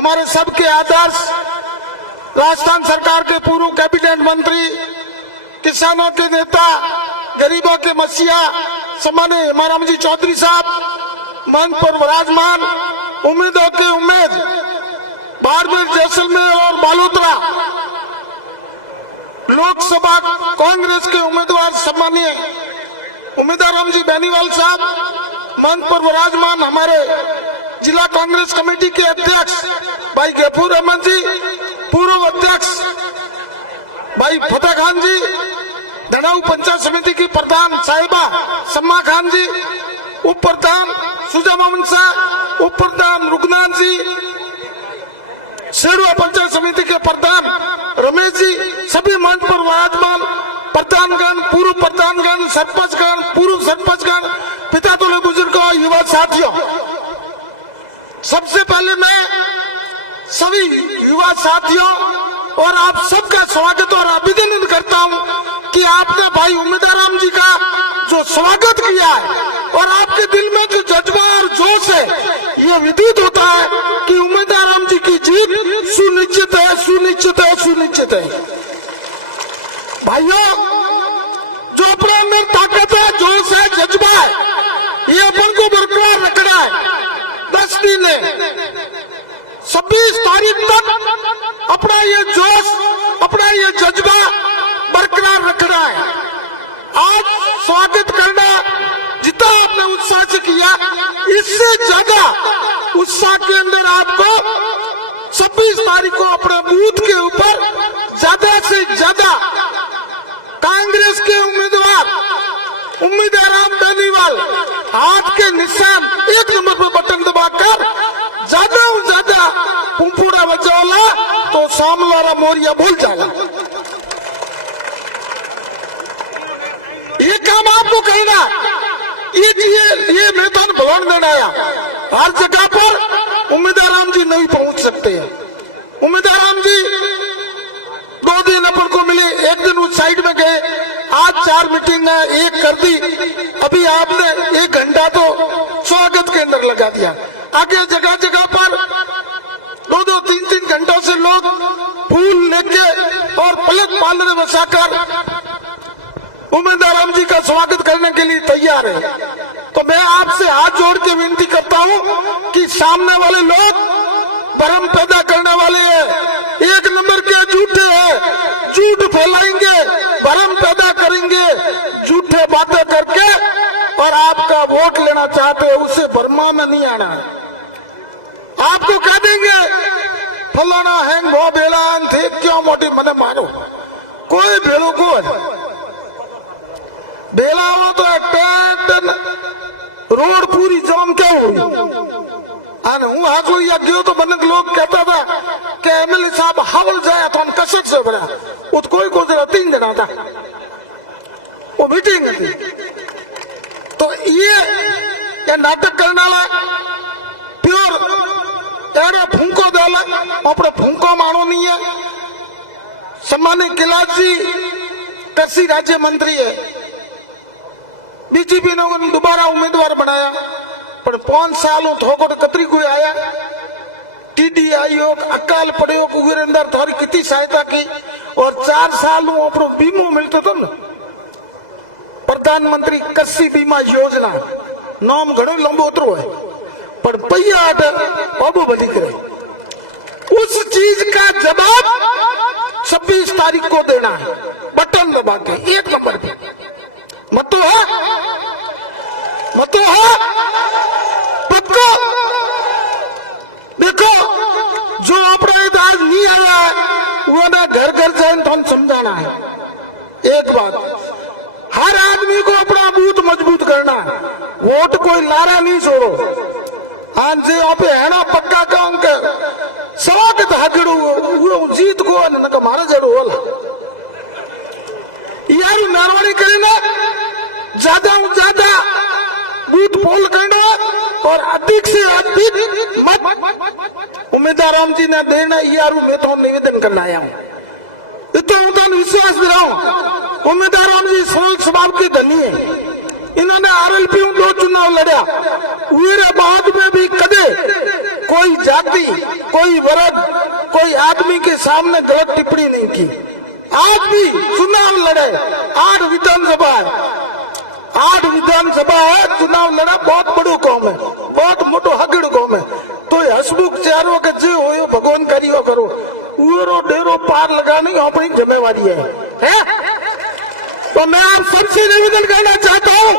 हमारे सबके आदर्श राजस्थान सरकार के पूर्व कैबिनेट मंत्री, किसानों के नेता, गरीबों के मसीहा सम्मानीय हेमाराम जी चौधरी साहब, मंच पर विराजमान उम्मीदों के उम्मीद बाड़मेर, जैसलमेर और बालोतरा लोकसभा कांग्रेस के उम्मीदवार सम्मानीय उम्मीदवार राम जी बेनीवाल साहब, मंच पर विराजमान हमारे जिला कांग्रेस कमेटी के अध्यक्ष भाई गफूर अहमद जी, पूर्व अध्यक्ष भाई फतेह खान जी, धनाऊ पंचायत समिति की प्रधान साहिबा सम्मा खान जी, उप प्रधान सुजा मोहम्मद शाह, उप प्रधान रुगनाथ जी, शेड़ुआ पंचायत समिति के प्रधान रमेश जी, सभी मंच पर विराजमान प्रधानगण, पूर्व प्रधानगण, सरपंचगण, पूर्व सरपंचगण, पिता तुल्य बुजुर्गों, युवा साथियों, सबसे पहले मैं सभी युवा साथियों और आप सबका स्वागत और अभिनंदन करता हूं कि आपने भाई उम्मीदवार राम जी का जो स्वागत किया है और आपके दिल में जो जज्बा और जोश है, ये विदित होता है कि उम्मीदवार राम जी की जीत सुनिश्चित है, सुनिश्चित है, सुनिश्चित है। भाइयों, जो अपने अंदर ताकत है, जोश है, जज्बा है, ये अपन को बरकरार रखना है। 10 दिन है, 26 तारीख तक अपना ये जोश, अपना ये जज्बा बरकरार रखना है। आज स्वागत करना जितना आपने उत्साह से किया, इससे ज्यादा उत्साह के अंदर आपको 26 तारीख को अपने बूथ के ऊपर ज्यादा से ज्यादा कांग्रेस के उम्मीदवार राम बेनीवाल हाथ के निशान 1 नंबर पर बटन दबाकर ज्यादा से ज्यादा पुंपुड़ा बचाओला तो सामवारा मोरिया भूल जाएगा। ये काम आपको करना, ये मैदान भवन में आया। हर जगह पर उम्मीदवार राम जी नहीं पहुंच सकते हैं। उम्मीदवार राम जी 2 दिन अपन को मिले, 1 दिन उस साइड में गए, आज 4 मीटिंग है, 1 कर दी, अभी आपने 1 घंटा तो स्वागत के अंदर लगा दिया। आगे जगह जगह पर 2-2, 3-3 घंटों से लोग फूल लेके और पलक पालने बसाकर उम्मीदवार राम जी का स्वागत करने के लिए तैयार है। तो मैं आपसे हाथ जोड़ के विनती करता हूं कि सामने वाले लोग भ्रम पैदा करने वाले हैं, 1 नंबर के झूठे हैं, झूठ फैलाएंगे, भ्रम पैदा करेंगे, झूठे बातें करके और आपका वोट लेना चाहते हैं, उससे भरमा में नहीं आना है। आपको कह देंगे फलाना है वो बेलान थे, क्यों मोटी मने मारो, कोई भेलो को बेला हो तो रोड पूरी जाम क्या हुई। हूँ हाथ या गयो तो बनक लोग कहता था कि एमएलए साहब हवल जाया तो हम कसरत से बना, वो कोई को 3 जना था, वो मीटिंग थी। तो ये नाटक करने वाला प्योर यारे फूंको डाला, अपने फूंको मानो नहीं है। सम्मानिय किलास जी कृषि राज्य मंत्री है, बीजेपी ने उन्हें दोबारा उम्मीदवार बनाया, पर 5 सालों थोको कतरी कोई आया, टीडी आयोग अकाल पड़े कुगेर अंदर थोड़ी कितनी सहायता की और 4 सालों अपनो बीमो मिलता था ना, प्रधानमंत्री कृषि बीमा योजना, नाम घणो लंबो उतरो है, पर पैया बाबू बनी करे। उस चीज का जवाब 26 तारीख को देना है, बटन दबा के 1 नंबर पे। मतो है, मतो है, पक्को देखो जो अपना इतिहास नहीं आया है वो ना घर घर जाए तो हम समझाना है। एक बात, हर आदमी को अपना बूथ मजबूत करना है, वोट कोई लारा नहीं छोड़ो। हाँ जी आप है ना पक्का काम कर स्वागत हाजिरो वो जीत को न मारा जड़ो वाला यार मेहरबानी करना, ज्यादा से ज्यादा बूथ पोल करना और अधिक से अधिक मत उम्मीदवार राम जी ने देना। यार मैं तो निवेदन करना आया हूँ, इतना विश्वास दिलाऊं। उम्मीदवार राम जी सरल स्वभाव के धनी है, इन्होंने आरएलपी 2 चुनाव लड़ा, मेरे बाद में भी कदे कोई जाति, कोई वर्ग, कोई आदमी के सामने गलत टिप्पणी नहीं की। आज भी चुनाव लड़े, 8 विधानसभा है, 8 विधानसभा है, चुनाव लड़ा, बहुत बड़ो कौम है, बहुत मोटो हगड़ कौम है। तो हसमुख चारों के जो हो भगवान करियो करो, उरो डेरो पार लगानी अपनी जिम्मेवारी है? तो मैं आप सबसे निवेदन करना चाहता हूँ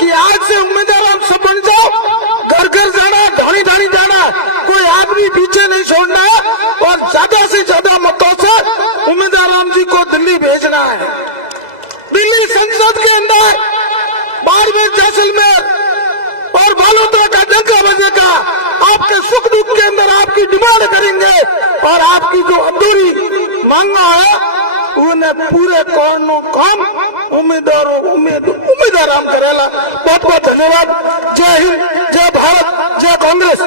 कि आज से उम्मीदवार आप सब बन जाओ, घर घर जाना, ढाणी ढाणी जाना, कोई आदमी पीछे नहीं छोड़ना है और ज्यादा से ज्यादा मतों से उम्मीदवार राम जी को दिल्ली भेजना है। दिल्ली संसद के अंदर बाड़मेर, जैसलमेर और बालोतरा का जगह बजेगा। आपके सुख दुख के अंदर आपकी डिमांड करेंगे और आपकी जो अधूरी मांगा है उन्हें पूरे करनो काम उम्मीदवार राम करेला। बहुत बहुत धन्यवाद। जय हिंद, जय भारत, जय कांग्रेस।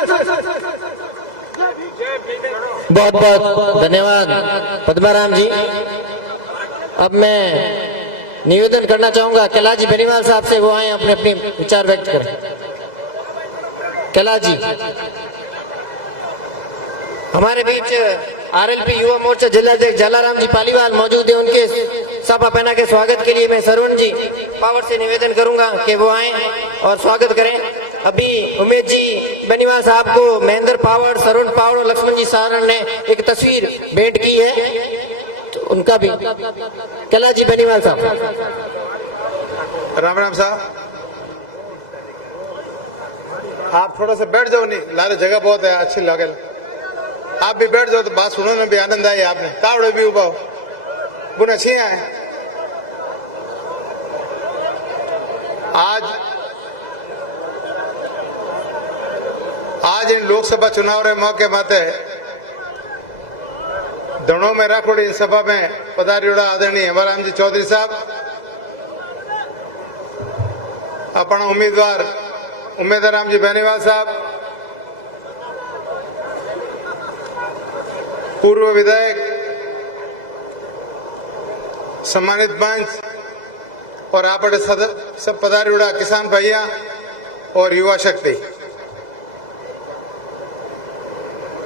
बहुत बहुत धन्यवाद पद्माराम जी। अब मैं निवेदन करना चाहूंगा कैलाश जी बेनीवाल साहब से, वो आए अपने अपने विचार व्यक्त करें। कैलाश जी, हमारे बीच आरएलपी युवा मोर्चा जिलाध्यक्ष जलाराम जी पालीवाल मौजूद है। उनके सभा पहना के स्वागत के लिए मैं सरुण जी पावर से निवेदन करूंगा कि वो आए और स्वागत करें। अभी उमेश जी बेनीवाल साहब को महेंद्र पावर, सरुण पावर और लक्ष्मण जी सारण ने एक तस्वीर भेंट की है, तो उनका भी कैलाश जी बेनीवाल साहब। राम राम साहब, आप थोड़ा सा बैठ जाओ, नहीं लारे जगह बहुत है, अच्छी लगे। आप भी बैठ जाओ तो बात सुनो में भी आनंद आई। आपने तावड़े भी उबाओ बुन अच्छी है। आज इन लोकसभा चुनाव रे मौके माते दड़ों में राखोड़ी इन सभा में पधारियोड़ा आदरणीय हेमाराम जी चौधरी साहब, अपना उम्मीदवार राम जी बेनीवाल साहब, पूर्व विधायक, सम्मानित मंच और आप सब पधारियोड़ा किसान भैया और युवा शक्ति।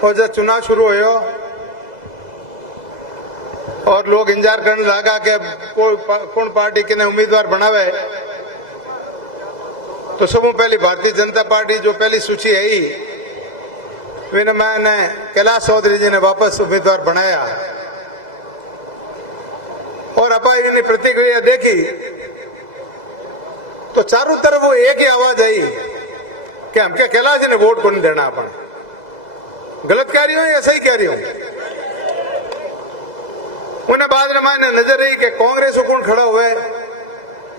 और जब चुनाव शुरू हो और लोग इंतजार करने लगा कि कौन पार्टी किने उम्मीदवार बनावे, तो सबसे पहली भारतीय जनता पार्टी जो पहली सूची है ही मैंने कैलाश चौधरी जी ने वापस उम्मीदवार बनाया। और अपाई ने प्रतिक्रिया देखी तो चारों तरफ वो एक ही आवाज आई कि हम क्या कैलाश जी ने वोट को नहीं देना। अपन गलत कह रही हो या सही कह रही हो? उन्हें बाद में मैंने नजर आई कि कांग्रेस को कौन खड़ा हुए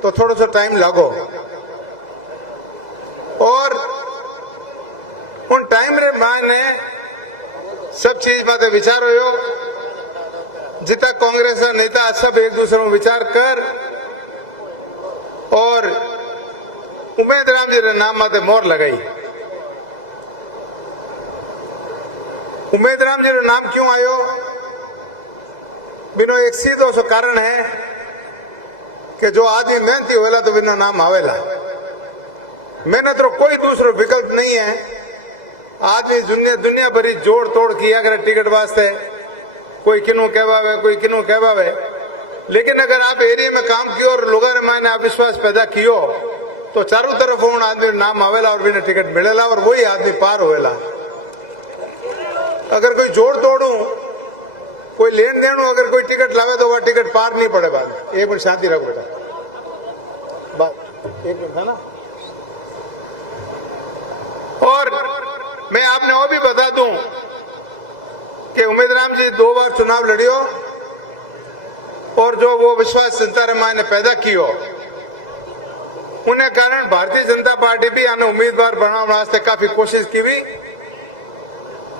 तो थोड़ा सा टाइम लागो। और उन टाइम रे मैंने सब चीज बातें विचार हो जितना कांग्रेस का नेता सब एक दूसरे में विचार कर और उमेद राम जी नाम माते मोर लगाई। उमेद राम जी नाम क्यों आयो? बिनो एक सीधो सो कारण है कि जो आदमी मेहनती होएला तो बिना नाम आवेला। मेहनत रो कोई दूसरो विकल्प नहीं है। आदमी दुनिया भरी जोड़ तोड़ किया करे टिकट वास्ते, कोई किनू कहवावे, कोई किनू कहवावे। लेकिन अगर आप एरिया में काम कियो और लोगों ने मैंने अविश्वास पैदा कियो तो चारों तरफ उन आदमी नाम आवेला और बिना टिकट मिलेला और वही आदमी पार होएला। अगर कोई जोड़ तोड़ू, कोई लेन देन, अगर कोई टिकट लावे तो वह टिकट पार नहीं पड़े। बात एक मिनट शांति रखो बेटा, बात एक मिनट है ना। और मैं आपने वो भी बता दूं कि उमेद राम जी 2 बार चुनाव लड़ियो और जो वो विश्वास जनता रमाय ने पैदा कियो उन्हें कारण भारतीय जनता पार्टी भी आने उम्मीदवार बनाने वास्ते काफी कोशिश की हुई।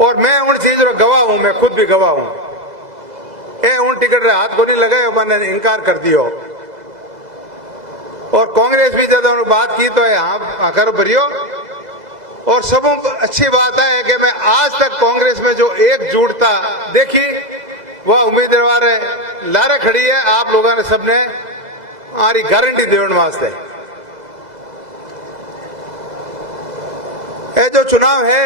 और मैं उन चीजों का गवाह हूं, मैं खुद भी गवाह हूं। उन टिकट हाथ को नहीं लगाए, मैंने इनकार कर दियो। और कांग्रेस भी ज्यादा बात की तो आकर भरियो। और सब अच्छी बात है कि मैं आज तक कांग्रेस में जो एकजुटता देखी वह उम्मीदवार लारे खड़ी है। आप लोगों ने सबने आरी गारंटी देने वास्ते ये जो चुनाव है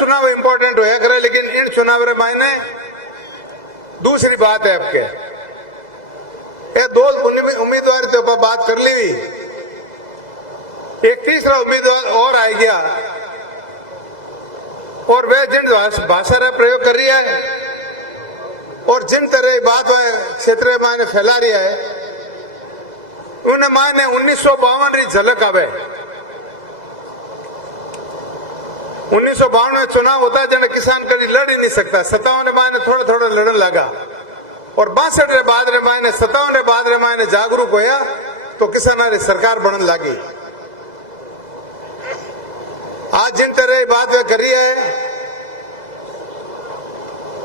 चुनाव इंपॉर्टेंट होया करे, लेकिन इन चुनाव रे मायने दूसरी बात है आपके ये दो उम्मीदवार के ऊपर बात कर ली। एक तीसरा उम्मीदवार और आ गया और वह जिन भाषा का प्रयोग कर रही है और जिन तरह की बात वह क्षेत्र मायने फैला रही है, उन्हें मायने 1952 री झलक आवे। 1952 में चुनाव होता जन किसान कभी लड़ ही नहीं सकता। 57 मायने थोड़ा थोड़ा लड़न लगा और 62 रे बाद रे मायने 57 रे बाद रे मायने जागरूक होया तो किसान री सरकार बनने लगी। आज जिन तरह की बात वे करी है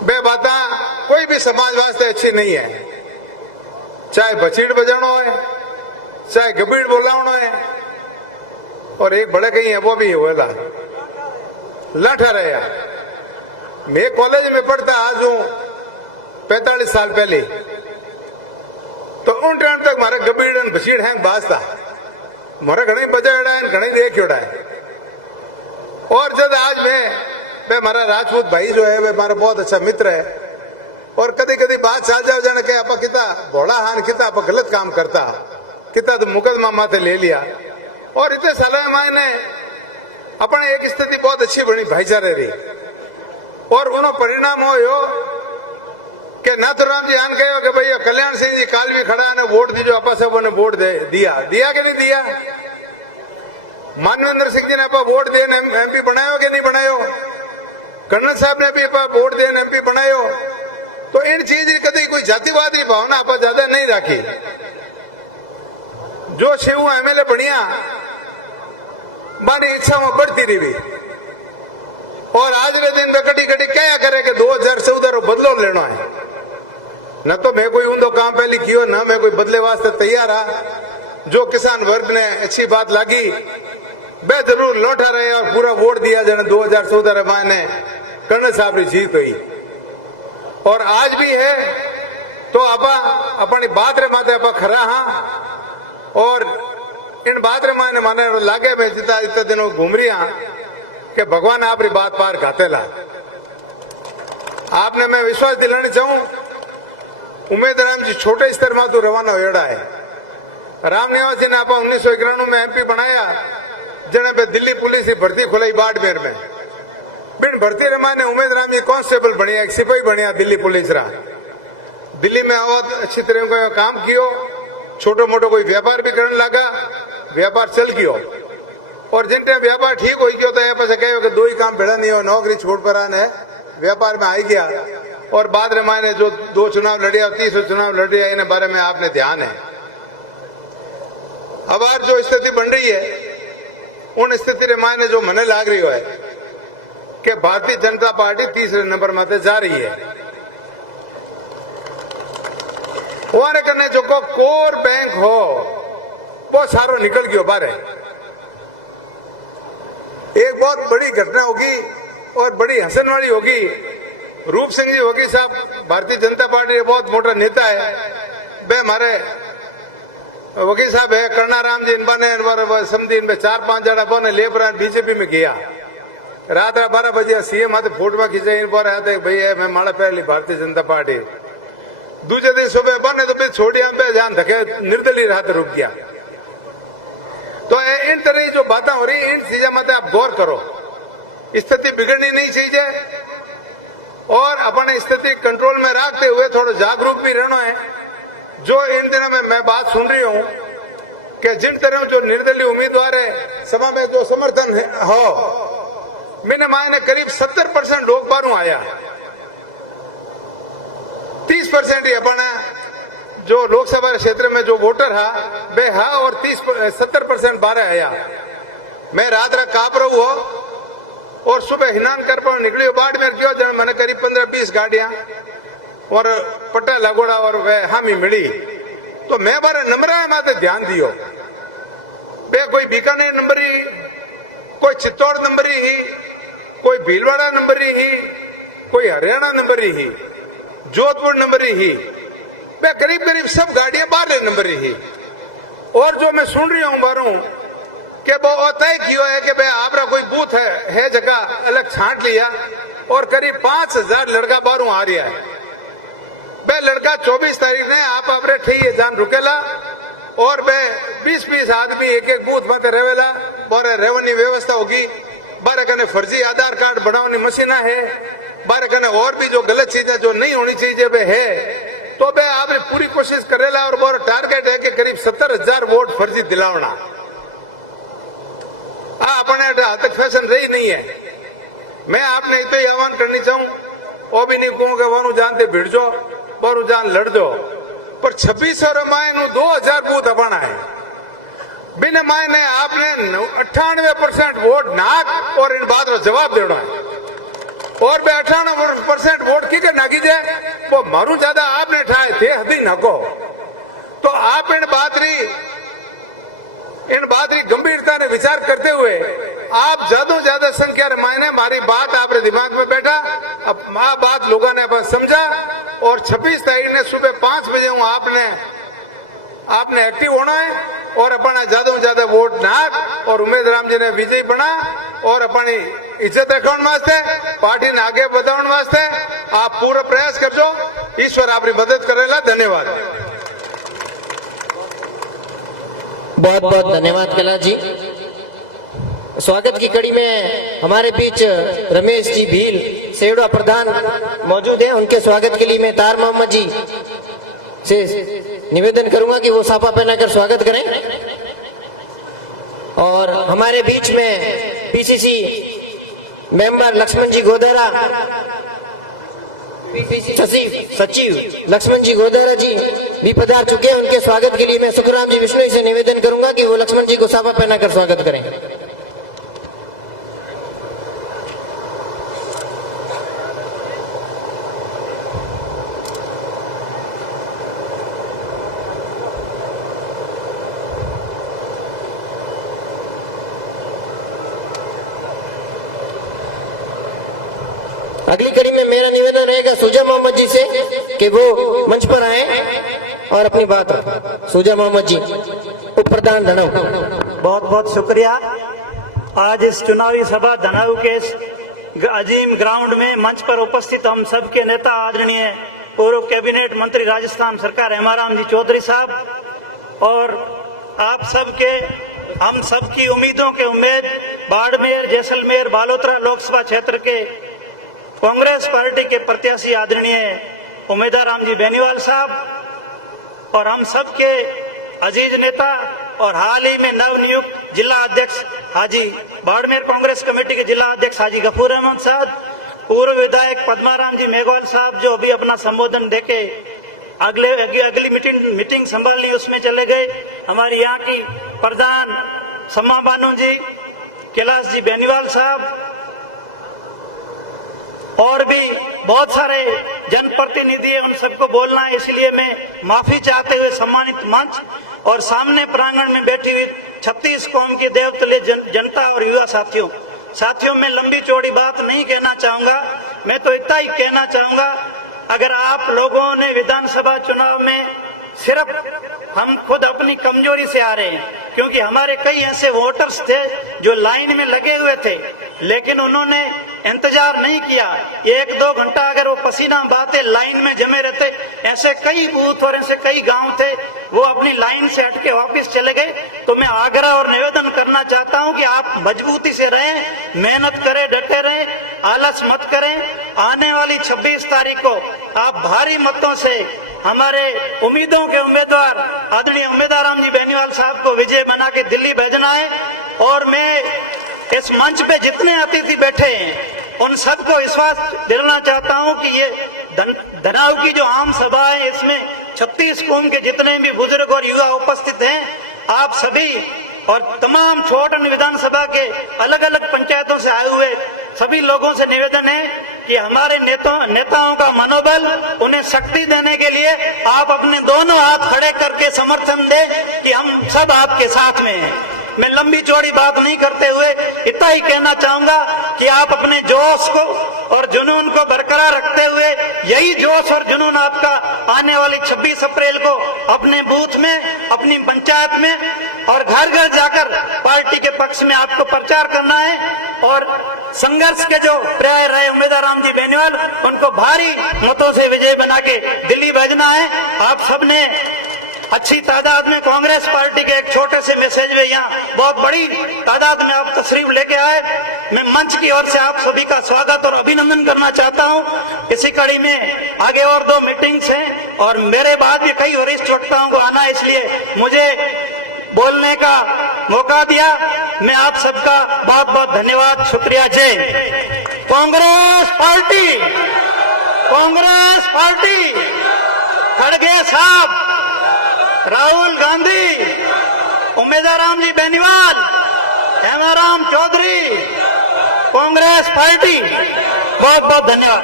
वे बात कोई भी समाज वास्ते अच्छी नहीं है, चाहे बचीड़ बजाना है, चाहे गबीड़ बोलावना है, और एक बड़े कहीं है वो भी होला लाठा रहा। मैं कॉलेज में पढ़ता आज हूं 45 साल पहले, तो उन टाइम तक मारे गबीड़ और बचीड़ हैंग बाजता मारे घने बजाड़ा है घने देख है। और जब आज मैं हमारा राजपूत भाई जो है वह हमारा बहुत अच्छा मित्र है, और कभी कभी बात चल जाओ जाने के आप किता भोला हान किता आप गलत काम करता किता तो मुकदमा माथे ले लिया। और इतने सालों में मैंने अपने एक स्थिति बहुत अच्छी बनी भाईचारे रही, और उन्होंने परिणाम हो कि नाथुराम जी आन कहो कि भैया कल्याण सिंह जी काल भी खड़ा ने वोट दीजो, आप सबने वोट दिया कि नहीं दिया। मानवेंद्र सिंह जी ने आप वोट देने एमपी बनायो कि नहीं बनायो, कर्नल साहब ने भी वोट देने एमपी बनायो। तो इन चीज की कभी कोई जातिवादी भावना आप ज्यादा नहीं रखी। जो शिव एमएलए बढ़िया मारी इच्छा में बढ़ती रही, और आज के दिन में कटी कटी क्या करे कि 2014 रो बदलो लेना है। न तो मैं कोई उनको काम पहले कियो, न मैं कोई बदले वास्ते तैयार आ। जो किसान वर्ग ने अच्छी बात लगी वे जरूर लौटा रहे और पूरा वोट दिया जन 2014 मायने कर्नल साहब की जीत हुई। और आज भी है तो आप अपनी बात रे माते आप खरा हाँ, और इन बात रे माने लागे में जितना इतने दिनों घूम रही हाँ कि भगवान आपकी बात पार खाते ला। आपने मैं विश्वास दिलाना चाहूं, उमेद राम जी छोटे स्तर में तो रवाना होड़ा है। राम निवासी ने आप 1991 में एमपी बनाया, जने पे दिल्ली पुलिस की भर्ती खुलाई बाड़मेर में। बिन भर्ती रे माने उमेद राम जी कांस्टेबल बनिया, एक सिपाही बनिया दिल्ली पुलिस रा। दिल्ली में बहुत अच्छी तरह का काम कियो, छोटो मोटो कोई व्यापार भी करने लगा, व्यापार चल गयो। और जिन टाइम व्यापार ठीक हो गयो तो ये पास कहो कि दो ही काम भेड़ा नहीं हो, नौकरी छोड़ पर आने व्यापार में आई गया। और बाद रे माने जो 2 चुनाव लड़िया, 30 चुनाव लड़िया, इन बारे में आपने ध्यान है। अब आज जो स्थिति बन रही है उन स्थिति रे मायने जो मने लाग रही है कि भारतीय जनता पार्टी तीसरे नंबर में जा रही है। वहां करने जो को कोर बैंक हो वो सारो निकल गयो बाहर। एक बहुत बड़ी घटना होगी और बड़ी हंसन वाली होगी। रूप सिंह जी होगी साहब भारतीय जनता पार्टी के बहुत मोटा नेता है, वे हमारे वकील साहब है कर्णाराम जी, इन बने समझी इनमें 4-5 जना बने लेबर बीजेपी में गया। रात 12 बजे सीएम आते फोटो खींचे, इन पर आते भैया मैं माड़ा पैर ली भारतीय जनता पार्टी। दूसरे दिन सुबह बने तो फिर छोड़ी हम पे जान धके निर्दलीय रात रुक गया। तो इन तरह जो बातें हो रही इन चीजें मत आप गौर करो। स्थिति बिगड़नी नहीं चाहिए और अपने स्थिति कंट्रोल में रखते हुए थोड़ा जागरूक भी रहना है। जो इन दिनों में मैं बात सुन रही हूं कि जिन तरह जो निर्दलीय उम्मीदवार है सभा में जो समर्थन हो, मैंने मायने करीब 70% लोग बारू आया, 30% ही अपना जो लोकसभा क्षेत्र में जो वोटर है वे है, और 70% बारह आया। मैं रात रात काप रहू हो और सुबह हिनान कर पर निकली बाढ़ में क्यों जन मैंने करीब 15-20 गाड़ियां और पट्टा लगोड़ा और वह हामी मिली। तो मैं बारे नंबर माते ध्यान दियो, वे कोई बीकानेर नंबर ही, कोई चित्तौड़ नंबर ही, कोई भीलवाड़ा नंबर ही, कोई हरियाणा नंबर ही, जोधपुर नंबर ही, वे करीब करीब सब गाड़ियां 12 नंबर ही। और जो मैं सुन रही हूं बारू कि वो तय किया है कि भाई आपका कोई बूथ है जगह अलग छांट लिया और करीब 5000 लड़का बारू आ रहा है। वह लड़का 24 तारीख ने आप अपने ठही जान रुकेला और वह 20-20 आदमी एक एक बूथ में रहेला। बारे रेवनी व्यवस्था होगी, बारे कने फर्जी आधार कार्ड बनावनी मशीना है, बारे कने और भी जो गलत चीजें जो नहीं होनी चाहिए वह है। तो वह आपने पूरी कोशिश करेला और वो टारगेट है कि करीब 70,000 वोट फर्जी दिलावना। अपने हाथ तक फैशन रही नहीं है। मैं आपने तो ये आह्वान करनी चाहूं, वो भी नहीं कहूंगा वानू जानते भिड़ जाओ बारू जान लड़ दो, पर 2600 माए 2000 बूथ अपना है। बिना माए ने आपने 98% वोट नाक और इन बात का जवाब देना है। और भी 98% वोट की नागी जाए वो मारू ज्यादा आपने ठाए थे हदी नको। तो आप इन बात री गंभीरता ने विचार करते हुए आप ज्यादा ज्यादा संख्या मायने हमारी बात आपके दिमाग में बैठा, अब बात लोगों ने अपन समझा और 26 तारीख ने सुबह 5 बजे हूं आपने एक्टिव होना है और अपना ज्यादा ज्यादा वोट नाक और उम्मीद राम जी ने विजयी बना और अपनी इज्जत रखने वास्ते पार्टी ने आगे बढ़ाने वास्ते आप पूरा प्रयास कर जो। ईश्वर आपकी मदद करेला। धन्यवाद। बहुत बहुत धन्यवाद कैलाश जी। स्वागत की कड़ी में हमारे बीच रमेश जी भील सेवड़ा प्रधान मौजूद है। उनके स्वागत के लिए मैं तार मोहम्मद जी से निवेदन करूंगा कि वो साफा पहनाकर स्वागत करें। और हमारे बीच में पीसीसी मेंबर लक्ष्मण जी गोदारा, सचिव लक्ष्मण जी गोदारा जी भी पधार चुके हैं। उनके स्वागत के लिए मैं सुखराम जी विष्णु से निवेदन करूंगा कि वो लक्ष्मण जी को साफा पहनाकर स्वागत करें। अगली कड़ी में मेरा निवेदन रहेगा सुजा मोहम्मद जी से कि वो मंच पर आए और अपनी बात रखें। सुजा मोहम्मद जी, उप प्रधान धनऊ। बहुत बहुत शुक्रिया। आज इस चुनावी सभा धनऊ के अजीम ग्राउंड में मंच पर उपस्थित हम सबके नेता आदरणीय पूर्व कैबिनेट मंत्री राजस्थान सरकार हेमाराम जी चौधरी साहब और आप सबके हम सबकी उम्मीदों के उम्मीद बाड़मेर, जैसलमेर, बालोतरा लोकसभा क्षेत्र के कांग्रेस पार्टी के प्रत्याशी आदरणीय उम्मीदवार जी बेनीवाल साहब और हम सबके अजीज नेता और हाल ही में नवनियुक्त जिला अध्यक्ष हाजी बाड़मेर कांग्रेस कमेटी के जिला अध्यक्ष हाजी गफूर अहमद साहब, पूर्व विधायक पद्माराम जी मेघवाल साहब जो अभी अपना संबोधन देके अगली मीटिंग संभालनी उसमें चले गए, हमारी यहाँ की प्रधान सम्मा बानू जी, कैलाश जी बेनीवाल साहब और भी बहुत सारे जनप्रतिनिधि है, उन सबको बोलना है इसलिए मैं माफी चाहते हुए सम्मानित मंच और सामने प्रांगण में बैठी हुई 36 कौम की देवतुल्य जनता और युवा साथियों मैं लंबी चौड़ी बात नहीं कहना चाहूंगा। मैं तो इतना ही कहना चाहूंगा, अगर आप लोगों ने विधानसभा चुनाव में सिर्फ हम खुद अपनी कमजोरी से आ रहे हैं, क्योंकि हमारे कई ऐसे वोटर्स थे जो लाइन में लगे हुए थे लेकिन उन्होंने इंतजार नहीं किया। 1-2 घंटा अगर वो पसीना बहाते लाइन में जमे रहते, ऐसे कई बूथ और ऐसे कई गांव थे वो अपनी लाइन से हटके वापस चले गए। तो मैं आग्रह और निवेदन करना चाहता हूं कि आप मजबूती से रहें, मेहनत करें, डटे रहें, आलस मत करें। आने वाली 26 तारीख को आप भारी मतों से हमारे उम्मीदों के उम्मीदवार आदरणीय उम्मीदवार जी बेनीवाल साहब को विजय बना के दिल्ली भेजना है। और मैं इस मंच पे जितने अतिथि बैठे हैं उन सबको विश्वास दिलाना चाहता हूं कि ये धनाऊ की जो आम सभा है इसमें 36 कौम के जितने भी बुजुर्ग और युवा उपस्थित हैं, आप सभी और तमाम छोटन विधानसभा के अलग अलग पंचायतों से आए हुए सभी लोगों से निवेदन है कि हमारे नेताओं का मनोबल, उन्हें शक्ति देने के लिए आप अपने दोनों हाथ खड़े करके समर्थन दें कि हम सब आपके साथ में हैं। मैं लंबी चौड़ी बात नहीं करते हुए इतना ही कहना चाहूंगा कि आप अपने जोश को और जुनून को बरकरार रखते हुए यही जोश और जुनून आपका आने वाली 26 अप्रैल को अपने बूथ में अपने अपनी पंचायत में और घर घर जाकर पार्टी के पक्ष में आपको प्रचार करना है और संघर्ष के जो पर्याय रहे उम्मीदवार राम जी बेनीवाल उनको भारी मतों से विजय बना के दिल्ली भेजना है। आप सबने अच्छी तादाद में कांग्रेस पार्टी के एक छोटे से मैसेज में यहाँ बहुत बड़ी तादाद में आप तशरीफ लेके आए। मैं मंच की ओर से आप सभी का स्वागत और अभिनंदन करना चाहता हूँ। इसी कड़ी में आगे और 2 मीटिंग्स हैं और मेरे बाद भी कई वरिष्ठ वक्ताओं को आना है, इसलिए मुझे बोलने का मौका दिया। मैं आप सबका बहुत बहुत धन्यवाद, शुक्रिया। जय कांग्रेस पार्टी, कांग्रेस पार्टी, खड़गे साहब, राहुल गांधी, उम्मीदवार राम जी बेनीवाल, हेमाराम चौधरी, कांग्रेस पार्टी। बहुत बहुत धन्यवाद।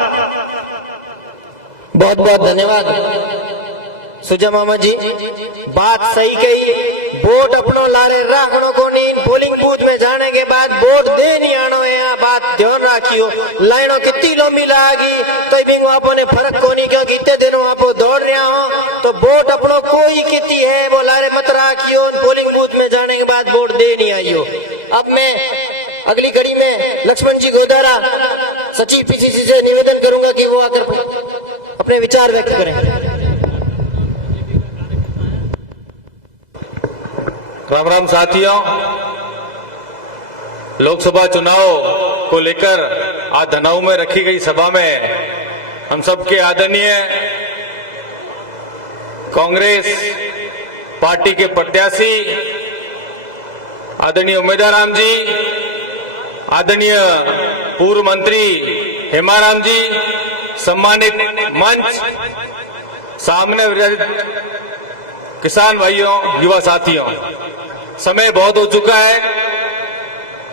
बहुत बहुत धन्यवाद सुजा मामा जी, बात सही कही। वोट अपनो लारे रखनो को नहीं, पोलिंग बूथ में जाने के बाद वोट दे नहीं आनो है, यहाँ बात ध्यान रखियो। लाइनों कितनी लंबी लागी तो भी आपो ने फर्क को नहीं, क्योंकि इतने दिनों आप दौड़ रहे हो तो वोट अपनो कोई कितनी है वो लारे मत रखियो। पोलिंग बूथ में जाने के बाद वोट दे नहीं आइयो। अब मैं अगली कड़ी में लक्ष्मण जी गोदारा सचिव पीसीसी से निवेदन करूंगा कि वो आकर अपने विचार व्यक्त करें। राम राम साथियों, लोकसभा चुनाव को लेकर आज धनाऊ में रखी गई सभा में हम सबके आदरणीय कांग्रेस पार्टी के प्रत्याशी आदरणीय उम्मीदवार राम जी, आदरणीय पूर्व मंत्री हेमाराम जी, सम्मानित मंच, सामने विराजित किसान भाइयों, युवा साथियों, समय बहुत हो चुका है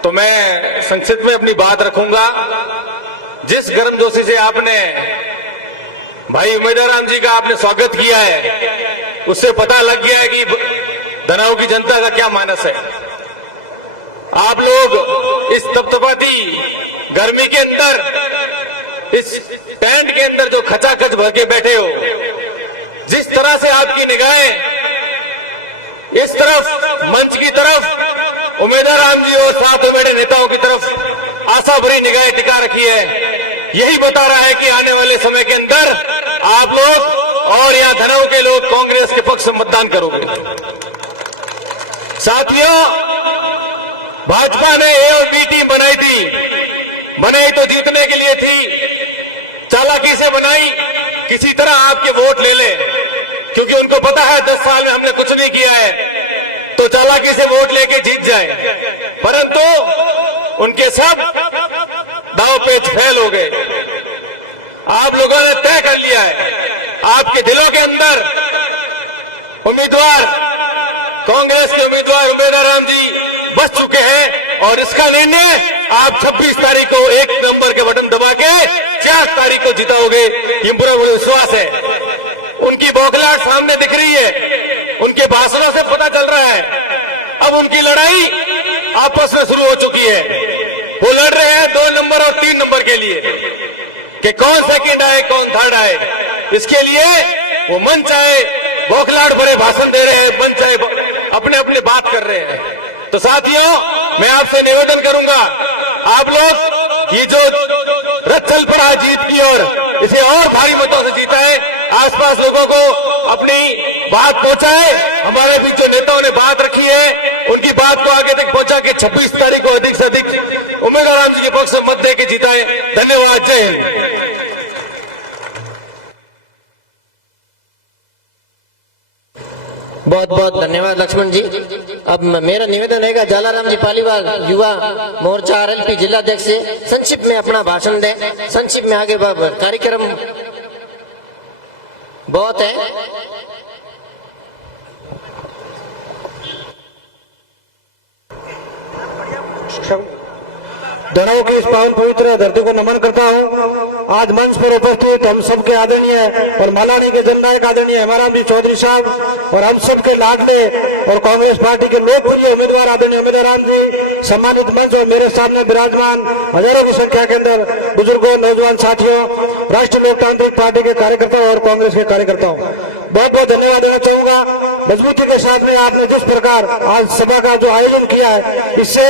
तो मैं संक्षिप्त में अपनी बात रखूंगा। जिस गर्मजोशी से आपने भाई उम्मीदवार राम जी का आपने स्वागत किया है, उससे पता लग गया है कि धनाऊ की जनता का क्या मानस है। आप लोग इस तपतपाती गर्मी के अंदर, इस टेंट के अंदर जो खचाखच भर के बैठे हो, जिस तरह से आपकी निगाहें इस तरफ मंच की तरफ उम्मीदवार राम जी और साथ में मेरे नेताओं की तरफ आशा भरी निगाहें टिका रखी है, यही बता रहा है कि आने वाले समय के अंदर आप लोग और यहाँ धनाऊ के लोग कांग्रेस के पक्ष में मतदान करोगे। साथियों, भाजपा ने ए और बी टीम बनाई थी, बनाई तो जीतने के लिए थी, चालाकी से बनाई, किसी तरह आपके वोट ले ले, क्योंकि उनको पता है 10 साल में हमने कुछ नहीं किया है तो चालाकी से वोट लेके जीत जाए। परंतु उनके सब दांव पेच फेल हो गए। आप लोगों ने तय कर लिया है, आपके दिलों के अंदर उम्मीदवार, कांग्रेस के उम्मीदवार उम्मीदवार राम जी बस चुके हैं और इसका निर्णय आप 26 तारीख को 1 नंबर के बटन दबा के 4 तारीख को जिताओगे, ये पूरा मुझे विश्वास है। उनकी बौखलाहट सामने दिख रही है, उनके भाषणों से पता चल रहा है। अब उनकी लड़ाई आपस में शुरू हो चुकी है। वो लड़ रहे हैं 2 नंबर और 3 नंबर के लिए कि कौन सेकंड आए कौन थर्ड आए। इसके लिए वो मंच आए, बौखलाहट भरे भाषण दे रहे हैं, मंच आए अपने अपने बात कर रहे हैं। तो साथियों, मैं आपसे निवेदन करूंगा, आप लोग ये जो रथ चल पड़ा जीत की ओर, इसे और भारी मतों से जीता है, आसपास लोगों को अपनी बात पहुंचाए। हमारे बीच जो नेताओं ने बात रखी है उनकी बात को आगे तक पहुंचा के 26 तारीख को अधिक से अधिक उम्मीदवार राम जी के पक्ष में मत दे के जीताए। धन्यवाद। जय हिंद। बहुत बहुत धन्यवाद लक्ष्मण जी। अब मेरा निवेदन है जलाराम जी पालीवाल युवा मोर्चा आरएलपी जिलाध्यक्ष से संक्षिप्त में अपना भाषण दें। संक्षिप्त में आगे कार्यक्रम बहुत है। धनाऊ की इस पावन पवित्र धरती को नमन करता हूं। आज मंच पर उपस्थित हम सबके आदरणीय और मलानी के जननायक आदरणीय हेमाराम जी चौधरी साहब और हम सबके लाडले और कांग्रेस पार्टी के लोकप्रिय उम्मीदवार आदरणीय उम्मीदवार राम जी, सम्मानित मंच और मेरे सामने विराजमान हजारों की संख्या के अंदर बुजुर्गों, नौजवान साथियों, राष्ट्रीय लोकतांत्रिक पार्टी के कार्यकर्ताओं और कांग्रेस के कार्यकर्ताओं, बहुत बहुत धन्यवाद देना चाहूंगा। मजबूती के साथ में आपने जिस प्रकार आज सभा का जो आयोजन किया है, इससे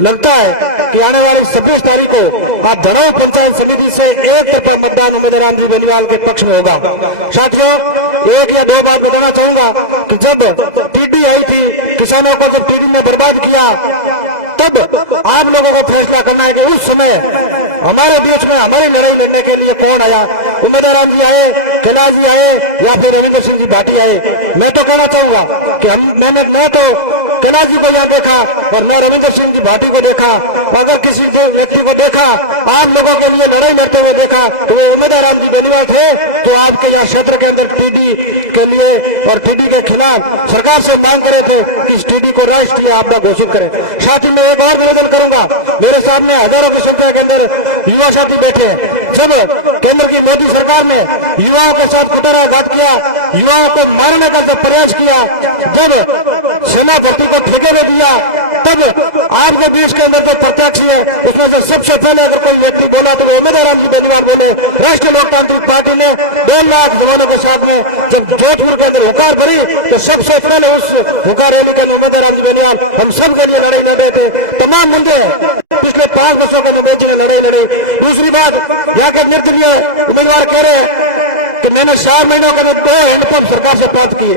लगता है कि आने वाली 26 तारीख को आप धड़ाऊ पंचायत समिति से एक तरफा मतदान उम्मीदवार राम जी बेनीवाल के पक्ष में होगा। साथियों, एक या दो बात बताना चाहूंगा कि जब टीडी आई थी, किसानों को जब टीडी ने बर्बाद किया, तब आप लोगों को फैसला करना है कि उस समय हमारे देश में हमारी लड़ाई लड़ने के लिए कौन आया, उम्मीदवार राम जी आए, कैलाश जी आए या फिर रविंद्र सिंह जी भाटी आए। मैं तो कहना चाहूंगा कि मैं तो कैलाश जी को यहाँ देखा और मैं रविंद्र सिंह जी भाटी को देखा। अगर किसी व्यक्ति को देखा आप लोगों के लिए लड़ाई लड़ते हुए देखा तो वो उम्मीदवार राम जी बेनीवाल थे, जो आपके यहाँ क्षेत्र के अंदर टीडी के लिए और टीडी के खिलाफ सरकार से मांग करे थे कि इस टीडी को राष्ट्रीय आपदा घोषित करें। साथ ही मैं एक और निवेदन करूंगा, मेरे सामने हजारों की संख्या के अंदर युवा साथी बैठे हैं। जब केंद्र की मोदी सरकार ने युवाओं के साथ कुठाराघात किया, युवाओं को मारने का जब प्रयास किया, जब सेना भर्ती को ठेके में दिया, तब आपके देश के अंदर जो प्रत्याशी है उसमें से सबसे पहले अगर कोई व्यक्ति बोला तो वो उम्मीदवार राम जी बेनीवाल बोले। राष्ट्रीय लोकतांत्रिक पार्टी ने 2 लाख जवानों के साथ में जब जोधपुर के अंदर हुकार भरी तो सबसे पहले उस हुकार रैली के उम्मीदवार राम जी बेनीवाल हम सब के लिए लड़ाई लड़े थे। तमाम मुद्दे पिछले 5 वर्षों के मोदी जी ने लड़ाई लड़ी। दूसरी बात, यहाँ के निर्दलीय उम्मीदवार कह रहे हैं कि मैंने 4 महीनों के अंदर 2 हैंडपंप सरकार से प्राप्त किए,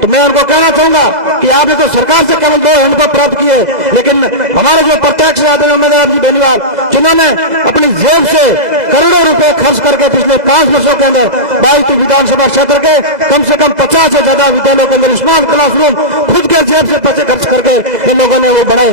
तो मैं उनको कहना चाहूंगा कि आपने तो सरकार से केवल 2 हैंडपंप प्राप्त किए, लेकिन हमारे जो प्रत्यक्ष आदरणीय उम्मीदवार जी बेनीवाल, जिन्होंने अपनी जेब से करोड़ों रुपए खर्च करके पिछले 5 वर्षों के अंदर 22 विधानसभा क्षेत्र के कम से कम 50 से ज्यादा विद्यालयों के अंदर स्मार्ट क्लासरूम खुद के जेब से पैसे खर्च करके इन लोगों ने वो बनाए।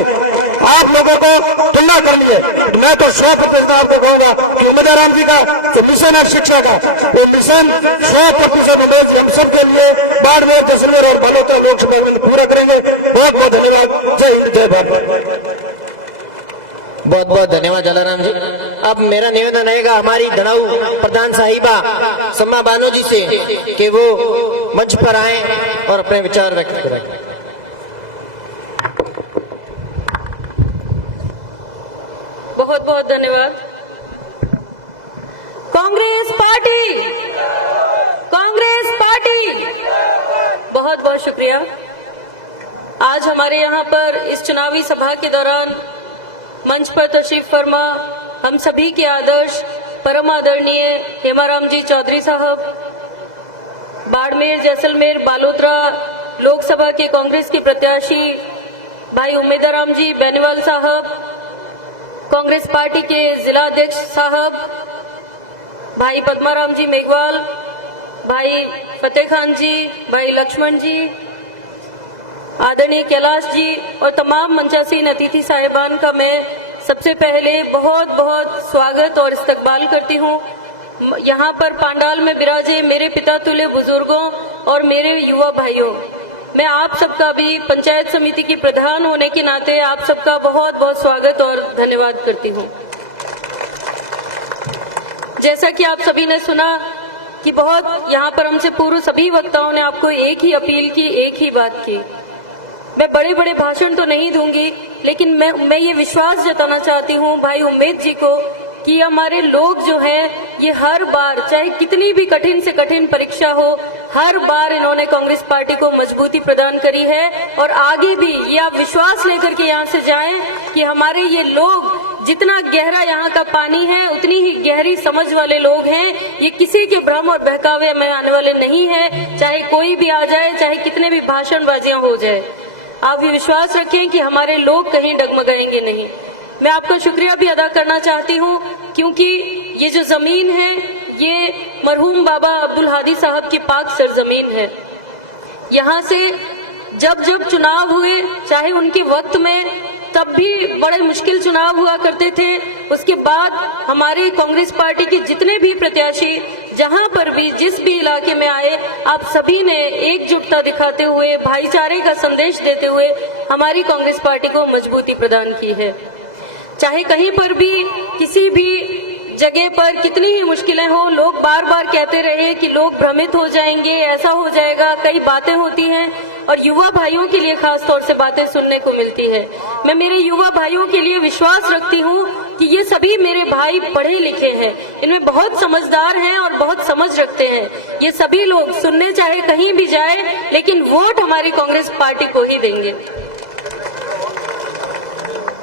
आप लोगों को तुलना करनी है। मैं तो 100% आपको कहूंगा कि उम्मीदवार राम जी का जो मिशन है शिक्षा का, वो मिशन 100% उम्मीद हम सबके लिए बाड़मेर, जैसलमेर और बालोतरा लोकसभा में पूरा करेंगे। बहुत बहुत धन्यवाद। जय हिंद, जय भारत। बहुत बहुत धन्यवाद जलाराम जी। अब मेरा निवेदन रहेगा हमारी धड़ाऊ प्रधान साहिबा सम्मा बानो जी से कि वो मंच पर आए और अपने विचार व्यक्त करें। बहुत बहुत धन्यवाद। कांग्रेस पार्टी, कांग्रेस पार्टी, बहुत बहुत शुक्रिया। आज हमारे यहाँ पर इस चुनावी सभा के दौरान मंच पर तशरीफ फरमा हम सभी के आदर्श परम आदरणीय हेमाराम जी चौधरी साहब, बाड़मेर, जैसलमेर, बालोतरा लोकसभा के कांग्रेस के प्रत्याशी भाई उम्मीदवार राम जी बेनीवाल साहब, कांग्रेस पार्टी के जिला अध्यक्ष साहब भाई पद्माराम जी मेघवाल, भाई फतेह खान जी, भाई लक्ष्मण जी, आदरणीय कैलाश जी और तमाम मंचासीन अतिथि साहिबान का मैं सबसे पहले बहुत बहुत स्वागत और इस्तकबाल करती हूँ। यहाँ पर पांडाल में विराजे मेरे पिता तुल्य बुजुर्गों और मेरे युवा भाइयों, मैं आप सबका भी पंचायत समिति की प्रधान होने के नाते आप सबका बहुत बहुत स्वागत और धन्यवाद करती हूँ। जैसा कि आप सभी ने सुना कि बहुत यहाँ पर हमसे पूर्व सभी वक्ताओं ने आपको एक ही अपील की, एक ही बात की। मैं बड़े बड़े भाषण तो नहीं दूंगी, लेकिन मैं ये विश्वास जताना चाहती हूँ भाई उम्मेद जी को कि हमारे लोग जो हैं ये हर बार चाहे कितनी भी कठिन से कठिन परीक्षा हो, हर बार इन्होंने कांग्रेस पार्टी को मजबूती प्रदान करी है और आगे भी ये आप विश्वास लेकर के यहाँ से जाएं कि हमारे ये लोग जितना गहरा यहाँ का पानी है उतनी ही गहरी समझ वाले लोग हैं। ये किसी के भ्रम और बहकावे में आने वाले नहीं है, चाहे कोई भी आ जाए, चाहे कितने भी भाषणबाजियां हो जाए। आप ये विश्वास रखें कि हमारे लोग कहीं डगमगाएंगे नहीं। मैं आपका शुक्रिया भी अदा करना चाहती हूँ क्योंकि ये जो जमीन है ये मरहूम बाबा अब्दुल हादी साहब की पाक सरजमीन है। यहाँ से जब जब चुनाव हुए, चाहे उनके वक्त में तब भी बड़े मुश्किल चुनाव हुआ करते थे, उसके बाद हमारी कांग्रेस पार्टी के जितने भी प्रत्याशी जहां पर भी जिस भी इलाके में आए, आप सभी ने एकजुटता दिखाते हुए, भाईचारे का संदेश देते हुए हमारी कांग्रेस पार्टी को मजबूती प्रदान की है। चाहे कहीं पर भी किसी भी जगह पर कितनी ही मुश्किलें हो, लोग बार बार कहते रहे कि लोग भ्रमित हो जाएंगे, ऐसा हो जाएगा, कई बातें होती हैं और युवा भाइयों के लिए खास तौर से बातें सुनने को मिलती है। मैं मेरे युवा भाइयों के लिए विश्वास रखती हूँ कि ये सभी मेरे भाई पढ़े लिखे हैं, इनमें बहुत समझदार हैं और बहुत समझ रखते हैं। ये सभी लोग सुनने चाहे कहीं भी जाए, लेकिन वोट हमारी कांग्रेस पार्टी को ही देंगे।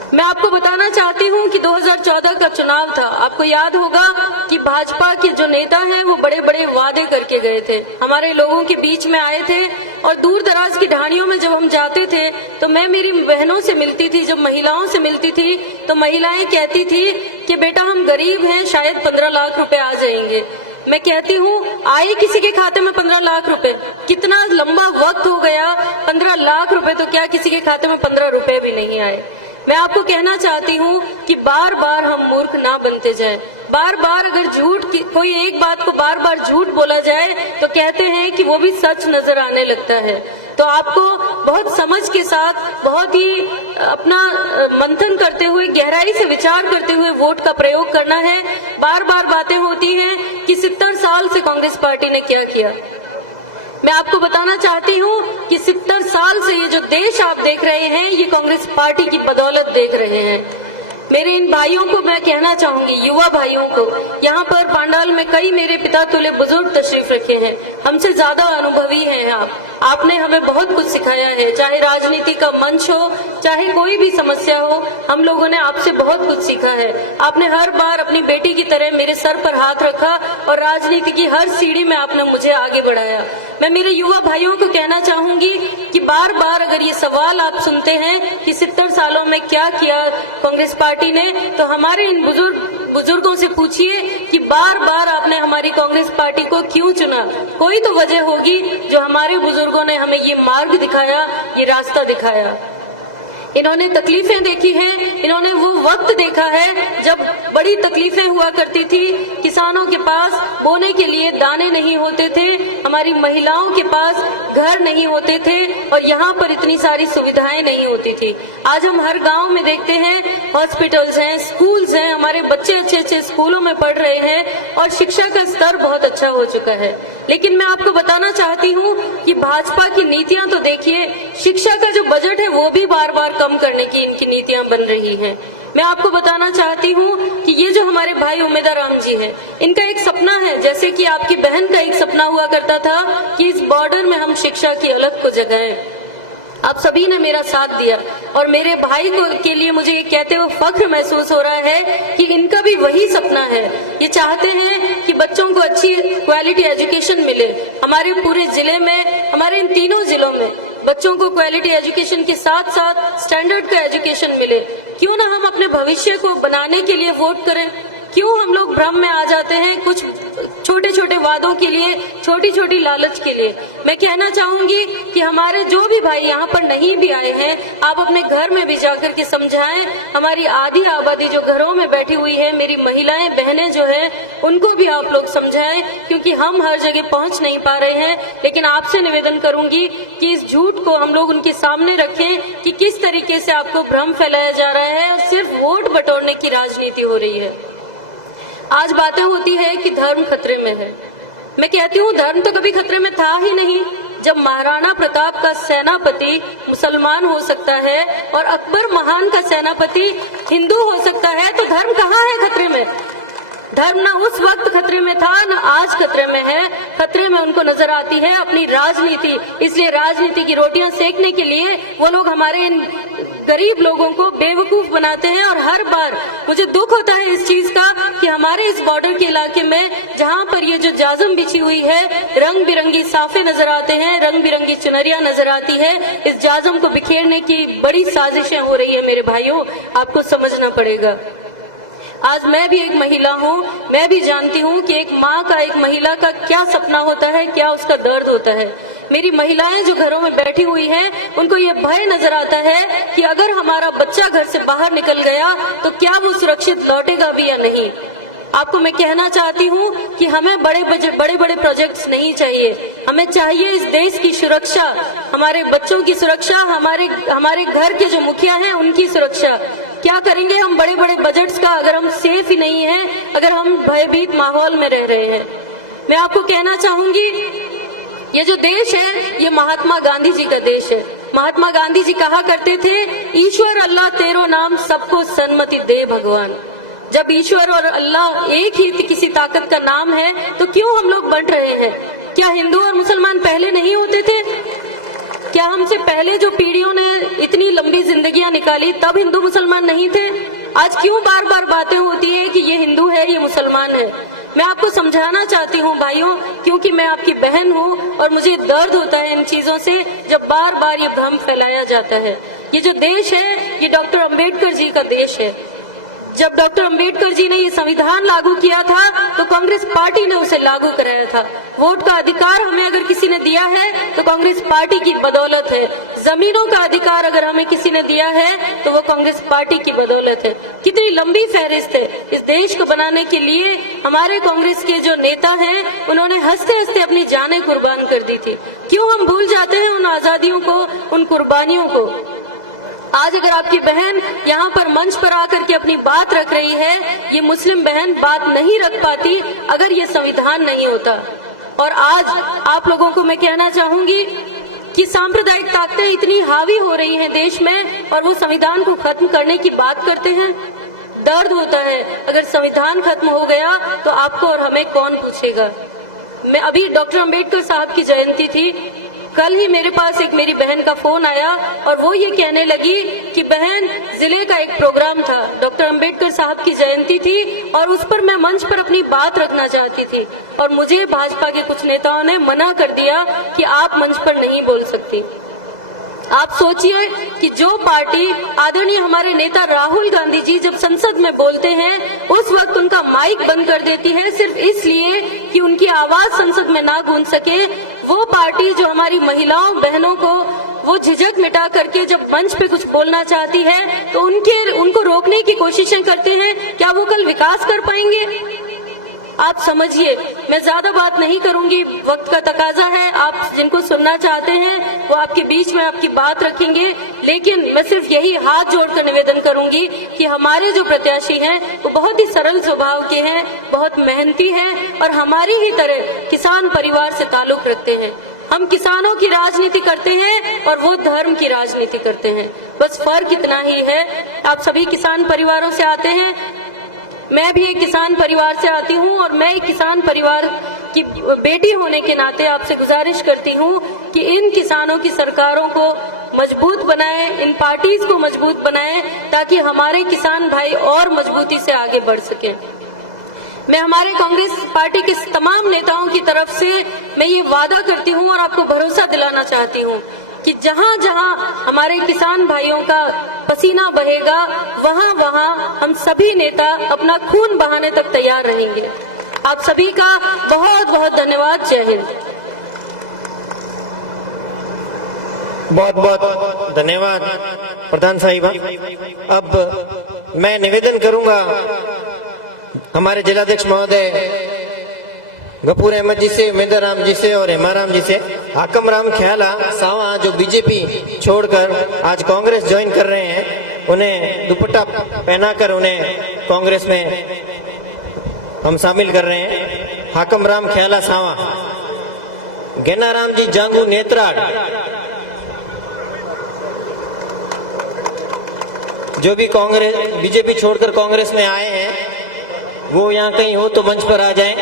मैं आपको बताना चाहती हूं कि 2014 का चुनाव था। आपको याद होगा कि भाजपा के जो नेता हैं वो बड़े बड़े वादे करके गए थे, हमारे लोगों के बीच में आए थे और दूर दराज की ढाणियों में जब हम जाते थे तो मैं मेरी बहनों से मिलती थी, जब महिलाओं से मिलती थी तो महिलाएं कहती थी कि बेटा हम गरीब हैं, शायद 15 लाख रुपए आ जाएंगे। मैं कहती हूँ आए किसी के खाते में 15 लाख रुपए? कितना लंबा वक्त हो गया, 15 लाख रुपए तो क्या किसी के खाते में 15 रुपए भी नहीं आए। मैं आपको कहना चाहती हूँ कि बार बार हम मूर्ख ना बनते जाएं। बार बार अगर झूठ की कोई एक बात को बार बार झूठ बोला जाए तो कहते हैं कि वो भी सच नजर आने लगता है। तो आपको बहुत समझ के साथ, बहुत ही अपना मंथन करते हुए, गहराई से विचार करते हुए वोट का प्रयोग करना है। बार बार बातें होती हैं कि 70 साल से कांग्रेस पार्टी ने क्या किया। मैं आपको बताना चाहती हूँ कि 70 साल से ये जो देश आप देख रहे हैं, ये कांग्रेस पार्टी की बदौलत देख रहे हैं। मेरे इन भाइयों को मैं कहना चाहूंगी, युवा भाइयों को, यहाँ पर पांडाल में कई मेरे पिता तुल्य बुजुर्ग तशरीफ रखे हैं, हमसे ज्यादा अनुभवी हैं आपने हमें बहुत कुछ सिखाया है। चाहे राजनीति का मंच हो, चाहे कोई भी समस्या हो, हम लोगों ने आपसे बहुत कुछ सीखा है। आपने हर बार अपनी बेटी की तरह मेरे सर पर हाथ रखा और राजनीति की हर सीढ़ी में आपने मुझे आगे बढ़ाया। मैं मेरे युवा भाइयों को कहना चाहूंगी कि बार बार अगर ये सवाल आप सुनते हैं कि 70 सालों में क्या किया कांग्रेस पार्टी ने, तो हमारे इन बुजुर्गों से पूछिए कि बार बार आपने हमारी कांग्रेस पार्टी को क्यों चुना। कोई तो वजह होगी जो हमारे बुजुर्गों ने हमें ये मार्ग दिखाया, ये रास्ता दिखाया। इन्होंने तकलीफें देखी हैं, इन्होंने वो वक्त देखा है जब बड़ी तकलीफें हुआ करती थी, किसानों के पास बोने के लिए दाने नहीं होते थे, हमारी महिलाओं के पास घर नहीं होते थे और यहाँ पर इतनी सारी सुविधाएं नहीं होती थी। आज हम हर गांव में देखते हैं हॉस्पिटल्स हैं, स्कूल्स हैं, हमारे बच्चे अच्छे अच्छे स्कूलों में पढ़ रहे हैं और शिक्षा का स्तर बहुत अच्छा हो चुका है। लेकिन मैं आपको बताना चाहती हूँ कि भाजपा की नीतियां तो देखिए, शिक्षा का जो बजट है वो भी बार बार कम करने की इनकी नीतियां बन रही हैं। मैं आपको बताना चाहती हूँ कि ये जो हमारे भाई उम्मीदवार जी हैं, इनका एक सपना है, जैसे कि आपकी बहन का एक सपना हुआ करता था कि इस बॉर्डर में हम शिक्षा की अलग को जगाएं। आप सभी ने मेरा साथ दिया और मेरे भाई को के लिए मुझे ये कहते हुए फख्र महसूस हो रहा है कि इनका भी वही सपना है। ये चाहते हैं कि बच्चों को अच्छी क्वालिटी एजुकेशन मिले। हमारे पूरे जिले में, हमारे इन तीनों जिलों में बच्चों को क्वालिटी एजुकेशन के साथ साथ स्टैंडर्ड का एजुकेशन मिले। क्यों ना हम अपने भविष्य को बनाने के लिए वोट करें? क्यों हम लोग भ्रम में आ जाते हैं कुछ छोटे छोटे वादों के लिए, छोटी छोटी लालच के लिए? मैं कहना चाहूंगी कि हमारे जो भी भाई यहाँ पर नहीं भी आए हैं, आप अपने घर में भी जाकर के समझाएं। हमारी आधी आबादी जो घरों में बैठी हुई है, मेरी महिलाएं बहनें जो है, उनको भी आप लोग समझाएं, क्योंकि हम हर जगह पहुंच नहीं पा रहे हैं। लेकिन आपसे निवेदन करूंगी कि इस झूठ को हम लोग उनके सामने रखें कि किस तरीके से आपको भ्रम फैलाया जा रहा है और सिर्फ वोट बटोरने की राजनीति हो रही है। आज बातें होती है कि धर्म खतरे में है। मैं कहती हूँ धर्म तो कभी खतरे में था ही नहीं। जब महाराणा प्रताप का सेनापति मुसलमान हो सकता है और अकबर महान का सेनापति हिंदू हो सकता है, तो धर्म कहाँ है खतरे में? धर्म ना उस वक्त खतरे में था, ना आज खतरे में है। खतरे में उनको नजर आती है अपनी राजनीति। इसलिए राजनीति की रोटियां सेकने के लिए वो लोग हमारे इन गरीब लोगों को बेवकूफ बनाते हैं। और हर बार मुझे दुख होता है इस चीज का कि हमारे इस बॉर्डर के इलाके में, जहां पर ये जो जाजम बिछी हुई है, रंग बिरंगी साफे नजर आते हैं, रंग बिरंगी चुनरिया नजर आती है, इस जाजम को बिखेरने की बड़ी साजिशें हो रही है। मेरे भाइयों, आपको समझना पड़ेगा। आज मैं भी एक महिला हूँ, मैं भी जानती हूँ कि एक माँ का, एक महिला का क्या सपना होता है, क्या उसका दर्द होता है। मेरी महिलाएं जो घरों में बैठी हुई हैं, उनको ये भय नजर आता है कि अगर हमारा बच्चा घर से बाहर निकल गया तो क्या वो सुरक्षित लौटेगा भी या नहीं। आपको मैं कहना चाहती हूँ कि हमें बड़े बड़े प्रोजेक्ट्स नहीं चाहिए। हमें चाहिए इस देश की सुरक्षा, हमारे बच्चों की सुरक्षा, हमारे घर के जो मुखिया हैं उनकी सुरक्षा। क्या करेंगे हम बड़े बड़े बजट्स का अगर हम सेफ ही नहीं है, अगर हम भयभीत माहौल में रह रहे हैं। मैं आपको कहना चाहूंगी, ये जो देश है ये महात्मा गांधी जी का देश है। महात्मा गांधी जी कहा करते थे, ईश्वर अल्लाह तेरो नाम सबको सन्मति दे भगवान। जब ईश्वर और अल्लाह एक ही किसी ताकत का नाम है तो क्यों हम लोग बंट रहे हैं? क्या हिंदू और मुसलमान पहले नहीं होते थे? क्या हमसे पहले जो पीढ़ियों ने इतनी लंबी जिंदगियां निकाली तब हिंदू मुसलमान नहीं थे? आज क्यों बार बार बातें होती है कि ये हिंदू है ये मुसलमान है? मैं आपको समझाना चाहती हूँ भाइयों, क्योंकि मैं आपकी बहन हूँ और मुझे दर्द होता है इन चीजों से जब बार बार ये भ्रम फैलाया जाता है। ये जो देश है ये डॉक्टर अंबेडकर जी का देश है। जब डॉक्टर अंबेडकर जी ने ये संविधान लागू किया था तो कांग्रेस पार्टी ने उसे लागू कराया था। वोट का अधिकार हमें अगर किसी ने दिया है तो कांग्रेस पार्टी की बदौलत है। जमीनों का अधिकार अगर हमें किसी ने दिया है तो वो कांग्रेस पार्टी की बदौलत है। कितनी लंबी फहरिस्त है। इस देश को बनाने के लिए हमारे कांग्रेस के जो नेता हैं उन्होंने हंसते हंसते अपनी जानें कुर्बान कर दी थी। क्यों हम भूल जाते हैं उन आजादियों को, उन कुर्बानियों को? आज अगर आपकी बहन यहाँ पर मंच पर आकर के अपनी बात रख रही है, ये मुस्लिम बहन बात नहीं रख पाती अगर ये संविधान नहीं होता। और आज आप लोगों को मैं कहना चाहूंगी कि सांप्रदायिक ताकतें इतनी हावी हो रही हैं देश में और वो संविधान को खत्म करने की बात करते हैं। दर्द होता है, अगर संविधान खत्म हो गया तो आपको और हमें कौन पूछेगा? मैं अभी डॉक्टर अंबेडकर साहब की जयंती थी, कल ही मेरे पास एक मेरी बहन का फोन आया और वो ये कहने लगी कि बहन जिले का एक प्रोग्राम था, डॉक्टर अंबेडकर साहब की जयंती थी और उस पर मैं मंच पर अपनी बात रखना चाहती थी और मुझे भाजपा के कुछ नेताओं ने मना कर दिया कि आप मंच पर नहीं बोल सकती। आप सोचिए कि जो पार्टी आदरणीय हमारे नेता राहुल गांधी जी जब संसद में बोलते हैं उस वक्त उनका माइक बंद कर देती है सिर्फ इसलिए कि उनकी आवाज संसद में ना गूंज सके। वो पार्टी जो हमारी महिलाओं बहनों को वो झिझक मिटा करके जब मंच पे कुछ बोलना चाहती है तो उनको रोकने की कोशिशें करते हैं, क्या वो कल विकास कर पाएंगे? आप समझिए, मैं ज्यादा बात नहीं करूंगी, वक्त का तकाजा है। आप जिनको सुनना चाहते हैं वो आपके बीच में आपकी बात रखेंगे, लेकिन मैं सिर्फ यही हाथ जोड़कर निवेदन करूंगी कि हमारे जो प्रत्याशी हैं वो बहुत ही सरल स्वभाव के हैं, बहुत मेहनती हैं और हमारी ही तरह किसान परिवार से ताल्लुक रखते हैं। हम किसानों की राजनीति करते हैं और वो धर्म की राजनीति करते हैं, बस फर्क इतना ही है। आप सभी किसान परिवारों से आते हैं, मैं भी एक किसान परिवार से आती हूँ और मैं एक किसान परिवार की बेटी होने के नाते आपसे गुजारिश करती हूँ कि इन किसानों की सरकारों को मजबूत बनाएं, इन पार्टीज को मजबूत बनाएं ताकि हमारे किसान भाई और मजबूती से आगे बढ़ सकें। मैं हमारे कांग्रेस पार्टी के तमाम नेताओं की तरफ से मैं ये वादा करती हूँ और आपको भरोसा दिलाना चाहती हूँ कि जहाँ जहाँ हमारे किसान भाइयों का पसीना बहेगा वहाँ वहाँ हम सभी नेता अपना खून बहाने तक तैयार रहेंगे। आप सभी का बहुत बहुत धन्यवाद। जय हिंद। बहुत बहुत धन्यवाद प्रधान साहिबा। अब मैं निवेदन करूंगा हमारे जिलाध्यक्ष महोदय गफूर अहमद जी से, उमेदर राम जी से और हेमाराम जी से। हाकम राम ख्याला सावा जो बीजेपी छोड़कर आज कांग्रेस ज्वाइन कर रहे हैं, उन्हें दुपट्टा पहनाकर उन्हें कांग्रेस में हम शामिल कर रहे हैं। हाकम राम ख्याला सावा। गेनाराम जी जांगू नेत्राड़ जो भी कांग्रेस बीजेपी छोड़कर कांग्रेस में आए हैं वो यहाँ कहीं हो तो मंच पर आ जाएं।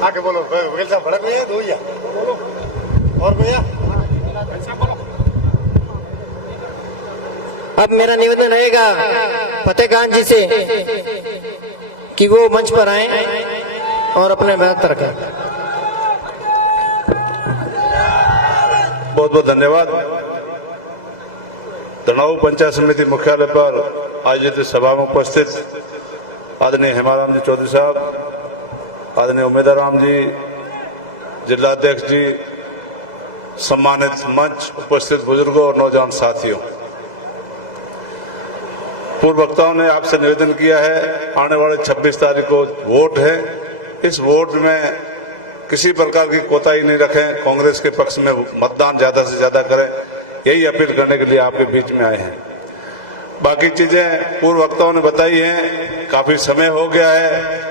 आके बोलो, वकील साहब भड़क रहे हैं भैया और भैया। अब मेरा निवेदन रहेगा फतेह खान जी से कि वो मंच पर आए और अपने बात रखें। बहुत बहुत धन्यवाद। तनाव पंचायत समिति मुख्यालय पर आयोजित सभा में उपस्थित आदरणीय हेमाराम जी चौधरी साहब, आदरणीय उमेदर राम जी, जिलाध्यक्ष जी, सम्मानित मंच उपस्थित बुजुर्गों और नौजवान साथियों, पूर्व वक्ताओं ने आपसे निवेदन किया है, आने वाले 26 तारीख को वोट है। इस वोट में किसी प्रकार की कोताही नहीं रखें, कांग्रेस के पक्ष में मतदान ज्यादा से ज्यादा करें, यही अपील करने के लिए आपके बीच में आए हैं। बाकी चीजें पूर्व वक्ताओं ने बताई हैं, काफी समय हो गया है,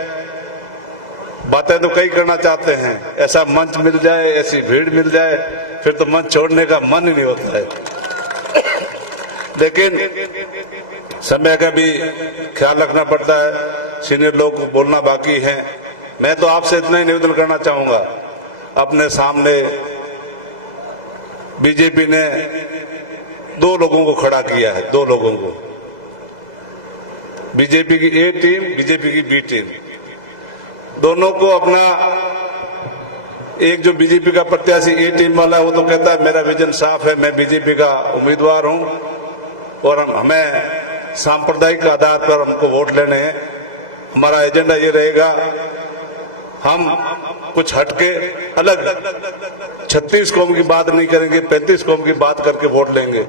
बातें तो कई करना चाहते हैं, ऐसा मंच मिल जाए, ऐसी भीड़ मिल जाए, फिर तो मंच छोड़ने का मन ही नहीं होता है। लेकिन समय का भी ख्याल रखना पड़ता है, सीनियर लोग को बोलना बाकी है। मैं तो आपसे इतना ही निवेदन करना चाहूंगा, अपने सामने बीजेपी ने 2 लोगों को खड़ा किया है, 2 लोगों को, बीजेपी की ए टीम, बीजेपी की बी टीम, दोनों को अपना, एक जो बीजेपी का प्रत्याशी ए टीम वाला है वो तो कहता है मेरा विजन साफ है, मैं बीजेपी का उम्मीदवार हूं और हमें सांप्रदायिक आधार पर हमको वोट लेने हैं, हमारा एजेंडा ये रहेगा, हम कुछ हटके अलग 36 कौम की बात नहीं करेंगे, 35 कौम की बात करके वोट लेंगे।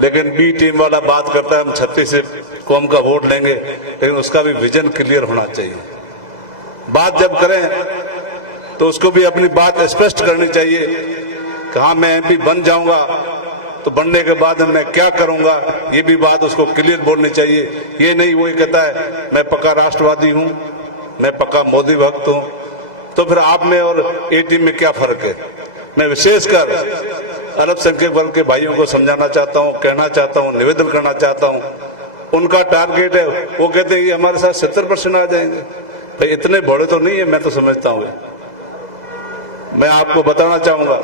लेकिन बी टीम वाला बात करता है हम 36 कौम का वोट लेंगे, लेकिन उसका भी विजन क्लियर होना चाहिए। बात जब करें तो उसको भी अपनी बात स्पष्ट करनी चाहिए कि हाँ मैं एमपी बन जाऊंगा तो बनने के बाद मैं क्या करूंगा, ये भी बात उसको क्लियर बोलनी चाहिए। ये नहीं वो कहता है मैं पक्का राष्ट्रवादी हूं, मैं पक्का मोदी भक्त हूं, तो फिर आप में और ए टीम में क्या फर्क है। मैं विशेषकर अल्पसंख्यक वर्ग के भाइयों को समझाना चाहता हूं, कहना चाहता हूं, निवेदन करना चाहता हूं। उनका टारगेट है, वो कहते हैं कि हमारे साथ 70% आ जाएंगे। भाई इतने बड़े तो नहीं है, मैं तो समझता हूं। मैं आपको बताना चाहूंगा,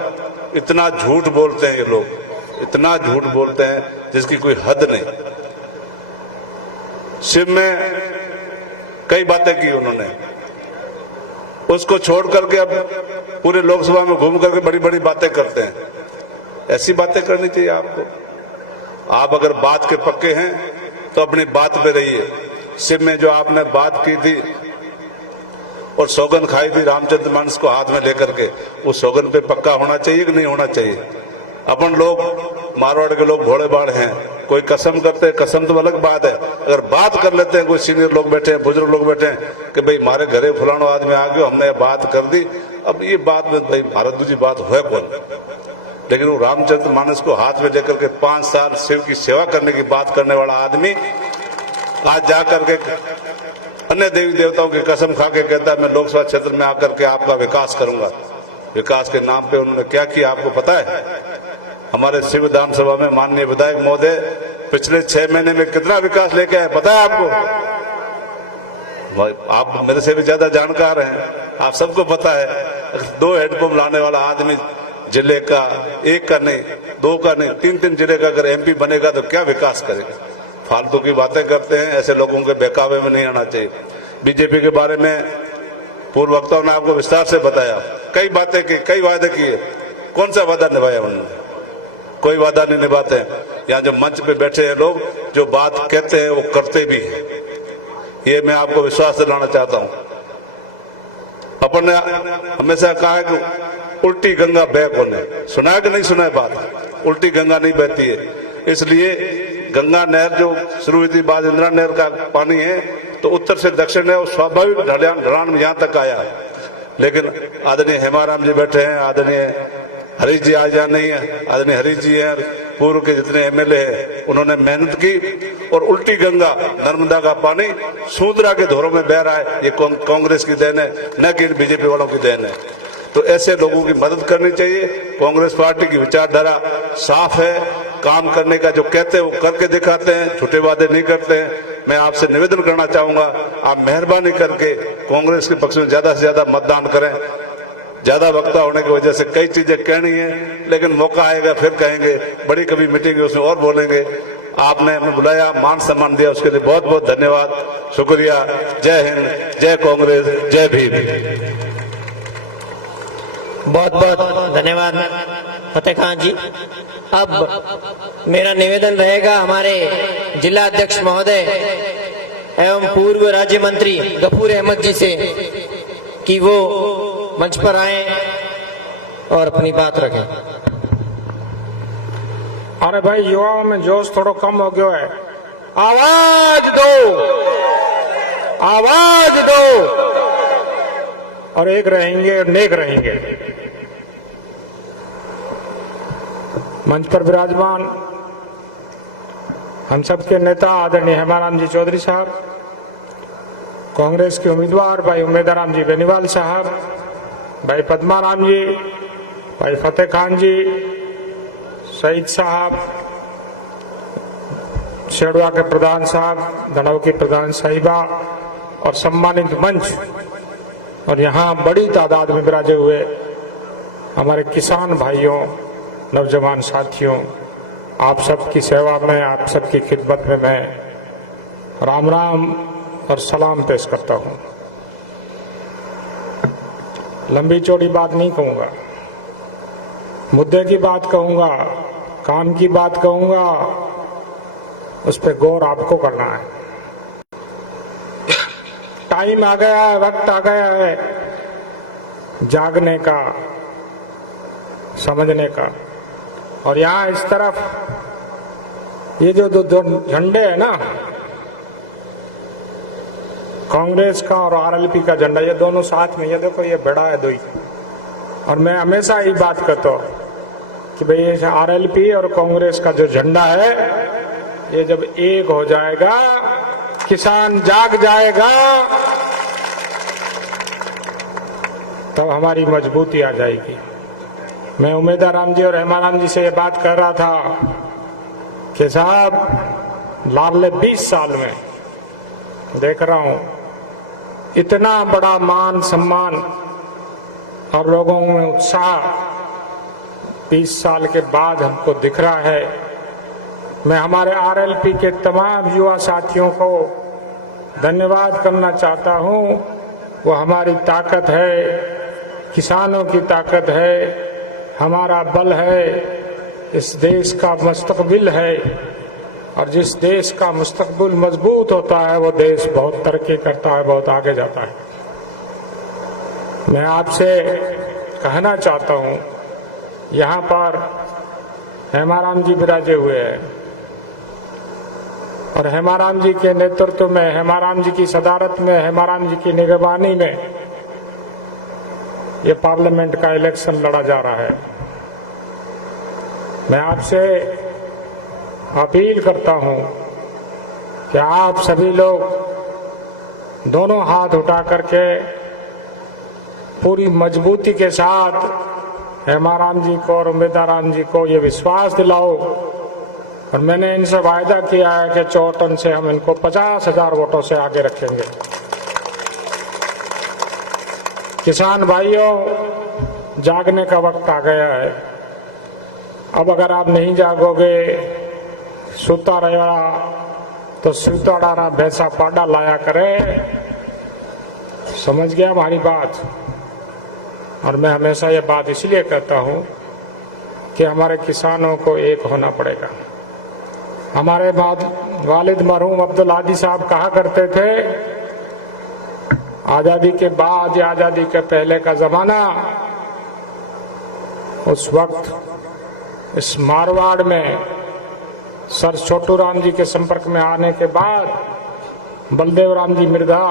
इतना झूठ बोलते हैं ये लोग, इतना झूठ बोलते हैं जिसकी कोई हद नहीं। शिव में कई बातें की उन्होंने, उसको छोड़ करके अब पूरे लोकसभा में घूम करके बड़ी बड़ी बातें करते हैं। ऐसी बातें करनी चाहिए आपको। आप अगर बात के पक्के हैं तो अपनी बात पे रहिए। शिव में जो आपने बात की थी और सौगंध खाई थी रामचंद्र मानस को हाथ में लेकर के, वो सौगंध पे पक्का होना चाहिए कि नहीं होना चाहिए। अपन लोग मारवाड़ के लोग भोले बाड़ हैं, कोई कसम करते हैं, कसम तो अलग बात है। अगर बात कर लेते हैं, कोई सीनियर लोग बैठे हैं, बुजुर्ग लोग बैठे हैं कि भाई हमारे घरे फलाना आदमी आ गया, हमने बात कर दी, अब ये बात में भाई भारत दूजी बात है कौन। लेकिन वो रामचंद्र मानस को हाथ में लेकर के 5 साल शिव की सेवा करने की बात करने वाला आदमी आज जाकर के अन्य देवी देवताओं की कसम खा के कहता है मैं लोकसभा क्षेत्र में आकर के आपका विकास करूंगा। विकास के नाम पे उन्होंने क्या किया आपको पता है? हमारे शिव विधानसभा में माननीय विधायक महोदय पिछले 6 महीने में कितना विकास लेके आए पता है आपको? आप मेरे से भी ज्यादा जानकार हैं, आप सबको पता है। 2 हैंडपंप लाने वाला आदमी जिले का, 1 का नहीं, 2 का नहीं, 3-3 जिले का अगर एमपी बनेगा तो क्या विकास करेगा। फालतू की बातें करते हैं, ऐसे लोगों के बहकावे में नहीं आना चाहिए। बीजेपी के बारे में पूर्व वक्ताओं ने आपको विस्तार से बताया, कई बातें की, कई वादे किए, कौन सा वादा निभाया उन्होंने? कोई वादा नहीं निभाते हैं। यहाँ जो मंच पे बैठे हैं लोग, जो बात कहते हैं वो करते भी हैं, ये मैं आपको विश्वास दिलाना चाहता हूँ। अपन ने हमेशा कहा है कि उल्टी गंगा बह कोने, सुना है कि नहीं सुना है बात? उल्टी गंगा नहीं बहती है। इसलिए गंगा नहर जो शुरू हुई थी, बाद इंदिरा नहर का पानी है तो उत्तर से दक्षिण है, वो स्वाभाविक ढलान में यहाँ तक आया। लेकिन आदरणीय हेमाराम जी बैठे हैं, आदरणीय हरीश जी आज यहाँ नहीं है, आदरणीय हरीश जी हैं, पूर्व के जितने एमएलए हैं, उन्होंने मेहनत की और उल्टी गंगा नर्मदा का पानी सूंदरा के धोरों में बह रहा है। ये कांग्रेस की देन है, न कि बीजेपी वालों की देन है। तो ऐसे लोगों की मदद करनी चाहिए। कांग्रेस पार्टी की विचारधारा साफ है, काम करने का जो कहते हैं वो करके दिखाते हैं, झूठे वादे नहीं करते हैं। मैं आपसे निवेदन करना चाहूंगा, आप मेहरबानी करके कांग्रेस के पक्ष में ज्यादा से ज्यादा मतदान करें। ज्यादा वक्ता होने की वजह से कई चीजें कहनी है, लेकिन मौका आएगा फिर कहेंगे, बड़ी कभी मीटिंग उसमें और बोलेंगे। आपने हमें बुलाया, मान सम्मान दिया, उसके लिए बहुत बहुत धन्यवाद, शुक्रिया। जय हिंद, जय कांग्रेस, जय भीम। बहुत बहुत धन्यवाद फतेह खान जी। अब मेरा निवेदन रहेगा हमारे जिला अध्यक्ष महोदय एवं पूर्व राज्य मंत्री गफूर अहमद जी से कि वो मंच पर आए और अपनी बात रखें। अरे भाई, युवाओं में जोश थोड़ा कम हो गया है। आवाज दो, आवाज दो। और एक रहेंगे और नेक रहेंगे। मंच पर विराजमान हम सबके नेता आदरणीय हेमाराम जी चौधरी साहब, कांग्रेस के उम्मीदवार भाई उमेदाराम जी बेनीवाल साहब, भाई पद्माराम जी, भाई फतेह खान जी, सईद साहब, शेड़वा के प्रधान साहब, धनव की प्रधान साहिबा और सम्मानित मंच और यहाँ बड़ी तादाद में विराजे हुए हमारे किसान भाइयों, नौजवान साथियों, आप सबकी सेवा में, आप सबकी खिदमत में मैं राम राम और सलाम पेश करता हूँ। लंबी चौड़ी बात नहीं कहूँगा, मुद्दे की बात कहूँगा, काम की बात कहूँगा, उस पर गौर आपको करना है। टाइम आ गया है, वक्त आ गया है जागने का, समझने का। और यहाँ इस तरफ ये जो दो झंडे हैं ना, कांग्रेस का और आरएलपी का झंडा, ये दोनों साथ में, ये देखो ये बड़ा है दो ही। और मैं हमेशा यही बात करता हूँ कि भाई ये आरएलपी और कांग्रेस का जो झंडा है, ये जब एक हो जाएगा, किसान जाग जाएगा, तो हमारी मजबूती आ जाएगी। मैं उमेदाराम जी और हेमाराम जी से ये बात कर रहा था कि साहब लाडले 20 साल में देख रहा हूं इतना बड़ा मान सम्मान और लोगों में उत्साह 20 साल के बाद हमको दिख रहा है। मैं हमारे आरएलपी के तमाम युवा साथियों को धन्यवाद करना चाहता हूं। वो हमारी ताकत है, किसानों की ताकत है, हमारा बल है, इस देश का मुस्तकबिल है। और जिस देश का मुस्तकबिल मजबूत होता है वो देश बहुत तरक्की करता है, बहुत आगे जाता है। मैं आपसे कहना चाहता हूं, यहाँ पर हेमाराम जी विराजे हुए हैं और हेमाराम जी के नेतृत्व में, हेमाराम जी की सदारत में, हेमाराम जी की निगरानी में ये पार्लियामेंट का इलेक्शन लड़ा जा रहा है। मैं आपसे अपील करता हूं कि आप सभी लोग दोनों हाथ उठा करके पूरी मजबूती के साथ हेमाराम जी को और उमेदाराम जी को ये विश्वास दिलाओ। और मैंने इनसे वायदा किया है कि चौटन से हम इनको 50,000 वोटों से आगे रखेंगे। किसान भाइयों, जागने का वक्त आ गया है। अब अगर आप नहीं जागोगे, सूता रहेगा तो सूता डारा भैंसा पाडा लाया करे। समझ गया हमारी बात? और मैं हमेशा ये बात इसलिए कहता हूँ कि हमारे किसानों को एक होना पड़ेगा। हमारे वालिद मरहूम अब्दुल हादी साहब कहा करते थे, आजादी के बाद या आजादी के पहले का जमाना, उस वक्त इस मारवाड़ में सर छोटू राम जी के संपर्क में आने के बाद बलदेव राम जी मिर्धा,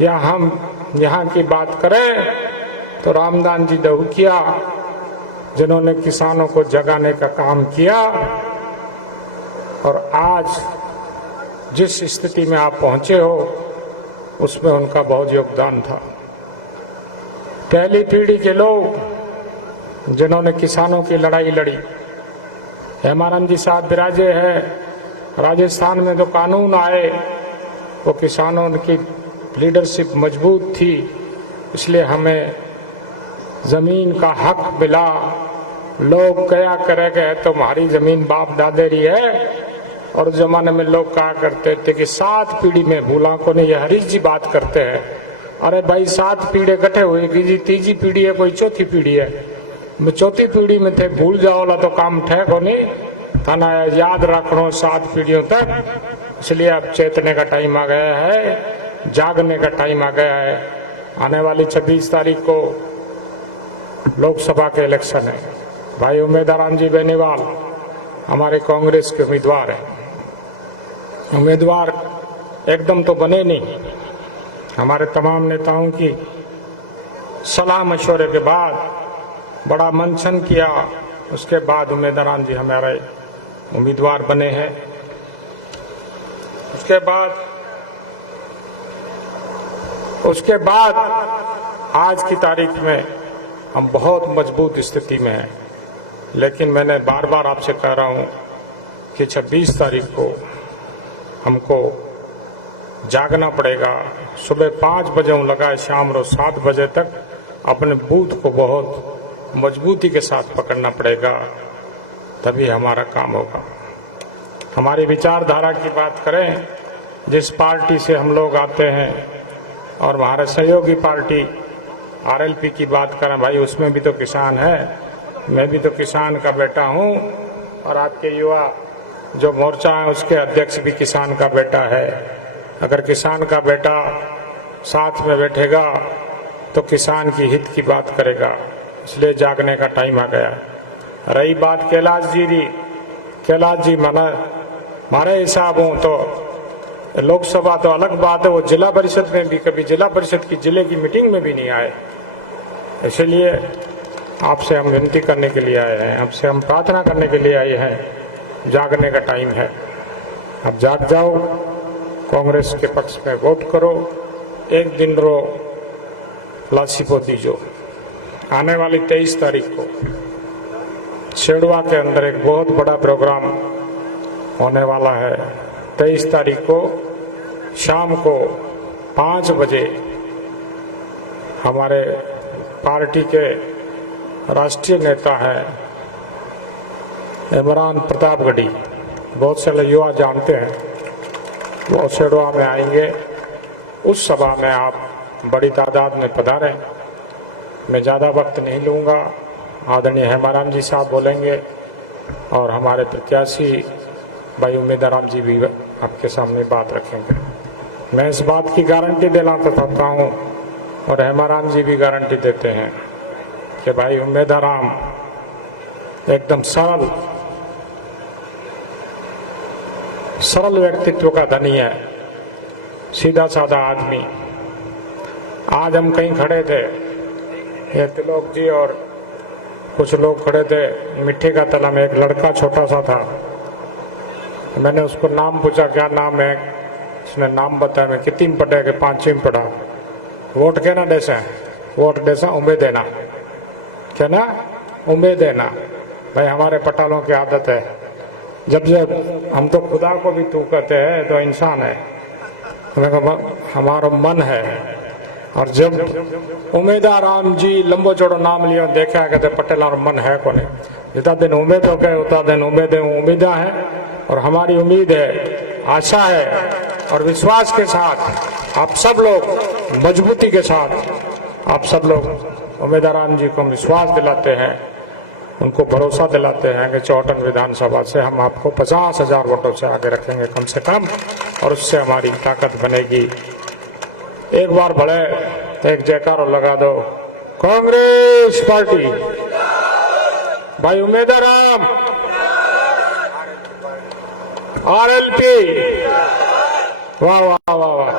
या हम यहाँ की बात करें तो रामदान जी दहुकिया, जिन्होंने किसानों को जगाने का काम किया। और आज जिस स्थिति में आप पहुंचे हो उसमें उनका बहुत योगदान था। पहली पीढ़ी के लोग जिन्होंने किसानों की लड़ाई लड़ी, हेमाराम जी साहब विराजे हैं। राजस्थान में जो कानून आए वो किसानों की लीडरशिप मजबूत थी, इसलिए हमें जमीन का हक मिला। लोग कया करेंगे तुम्हारी जमीन बाप दादेरी है। और उस जमाने में लोग कहा करते थे कि 7 पीढ़ी में भूला को नहीं। ये हरीश जी बात करते हैं, अरे भाई 7 पीढ़ी इकट्ठे हुए जी, तीजी पीढ़ी है, कोई चौथी पीढ़ी है। मैं चौथी पीढ़ी में थे, भूल जाओला तो काम ठेक हो नहीं थाना, याद रखो 7 पीढ़ियों तक। इसलिए अब चेतने का टाइम आ गया है, जागने का टाइम आ गया है। आने वाली 26 तारीख को लोकसभा के इलेक्शन है। भाई उमेदाराम जी बेनीवाल हमारे कांग्रेस के उम्मीदवार हैं। उम्मीदवार एकदम तो बने नहीं, हमारे तमाम नेताओं की सलाह मशवरे के बाद बड़ा मंथन किया, उसके बाद उम्मीदवार राम जी हमारे उम्मीदवार बने हैं। उसके बाद आज की तारीख में हम बहुत मजबूत स्थिति में हैं, लेकिन मैंने बार बार आपसे कह रहा हूं कि 26 तारीख को हमको जागना पड़ेगा। सुबह 5 बजे लगाए शाम रोज 7 बजे तक अपने बूथ को बहुत मजबूती के साथ पकड़ना पड़ेगा, तभी हमारा काम होगा। हमारी विचारधारा की बात करें, जिस पार्टी से हम लोग आते हैं और हमारे सहयोगी पार्टी आरएलपी की बात करें, भाई उसमें भी तो किसान है, मैं भी तो किसान का बेटा हूं, और आपके युवा जो मोर्चा है उसके अध्यक्ष भी किसान का बेटा है। अगर किसान का बेटा साथ में बैठेगा तो किसान की हित की बात करेगा, इसलिए जागने का टाइम आ गया। रही बात कैलाश जी हमारे हिसाब हो तो लोकसभा तो अलग बात है, वो जिला परिषद में भी कभी जिला परिषद की जिले की मीटिंग में भी नहीं आए। इसलिए आपसे हम विनती करने के लिए आए हैं, आपसे हम प्रार्थना करने के लिए आए हैं, जागने का टाइम है। अब जाग जाओ, कांग्रेस के पक्ष में वोट करो, एक दिन रो लासीपो दीजो। आने वाली 23 तारीख को शेड़वा के अंदर एक बहुत बड़ा प्रोग्राम होने वाला है। 23 तारीख को शाम को 5 बजे हमारे पार्टी के राष्ट्रीय नेता हैं इमरान प्रतापगढ़ी, बहुत सारे युवा जानते हैं, वो शेड़वा में आएंगे। उस सभा में आप बड़ी तादाद में पधारें। मैं ज़्यादा वक्त नहीं लूँगा, आदरणीय हेमाराम जी साहब बोलेंगे और हमारे प्रत्याशी भाई उम्मीदवार राम जी भी आपके सामने बात रखेंगे। मैं इस बात की गारंटी देना चाहता हूँ और हेमाराम जी भी गारंटी देते हैं कि भाई उम्मीदवार राम एकदम सरल व्यक्तित्व का धनी है, सीधा साधा आदमी। आज हम कहीं खड़े थे, ये तिलोक जी और कुछ लोग खड़े थे मिट्टी का तला में, एक लड़का छोटा सा था। मैंने उसको नाम पूछा क्या नाम है, उसने नाम बताया। मैं कितनी में पढ़ा कि 5वीं में पढ़ा। वोट कहना देसा, वोट देसा उम्मीद देना, क्या ना उम्मीद देना। भाई हमारे पटालों की आदत है, जब हम तो खुदा को भी तू कहते हैं तो इंसान है, हमारा मन है। और जब उम्मीदवार राम जी लंबो चौड़ो नाम लिया, देखा कहते पटेल मन है को नहीं। जितना दिन उम्मीद हो गए उतना दिन उम्मीदा है, और हमारी उम्मीद है, आशा है और विश्वास के साथ आप सब लोग मजबूती के साथ आप सब लोग उम्मीदवार राम जी को विश्वास दिलाते हैं, उनको भरोसा दिलाते हैं कि चौटन विधानसभा से हम आपको 50,000 वोटों से आगे रखेंगे कम से कम, और उससे हमारी ताकत बनेगी। एक बार बड़े एक जयकारो लगा दो, कांग्रेस पार्टी, भाई उम्मीदवार राम, आरएलपी, वाह वाह वाह वाह।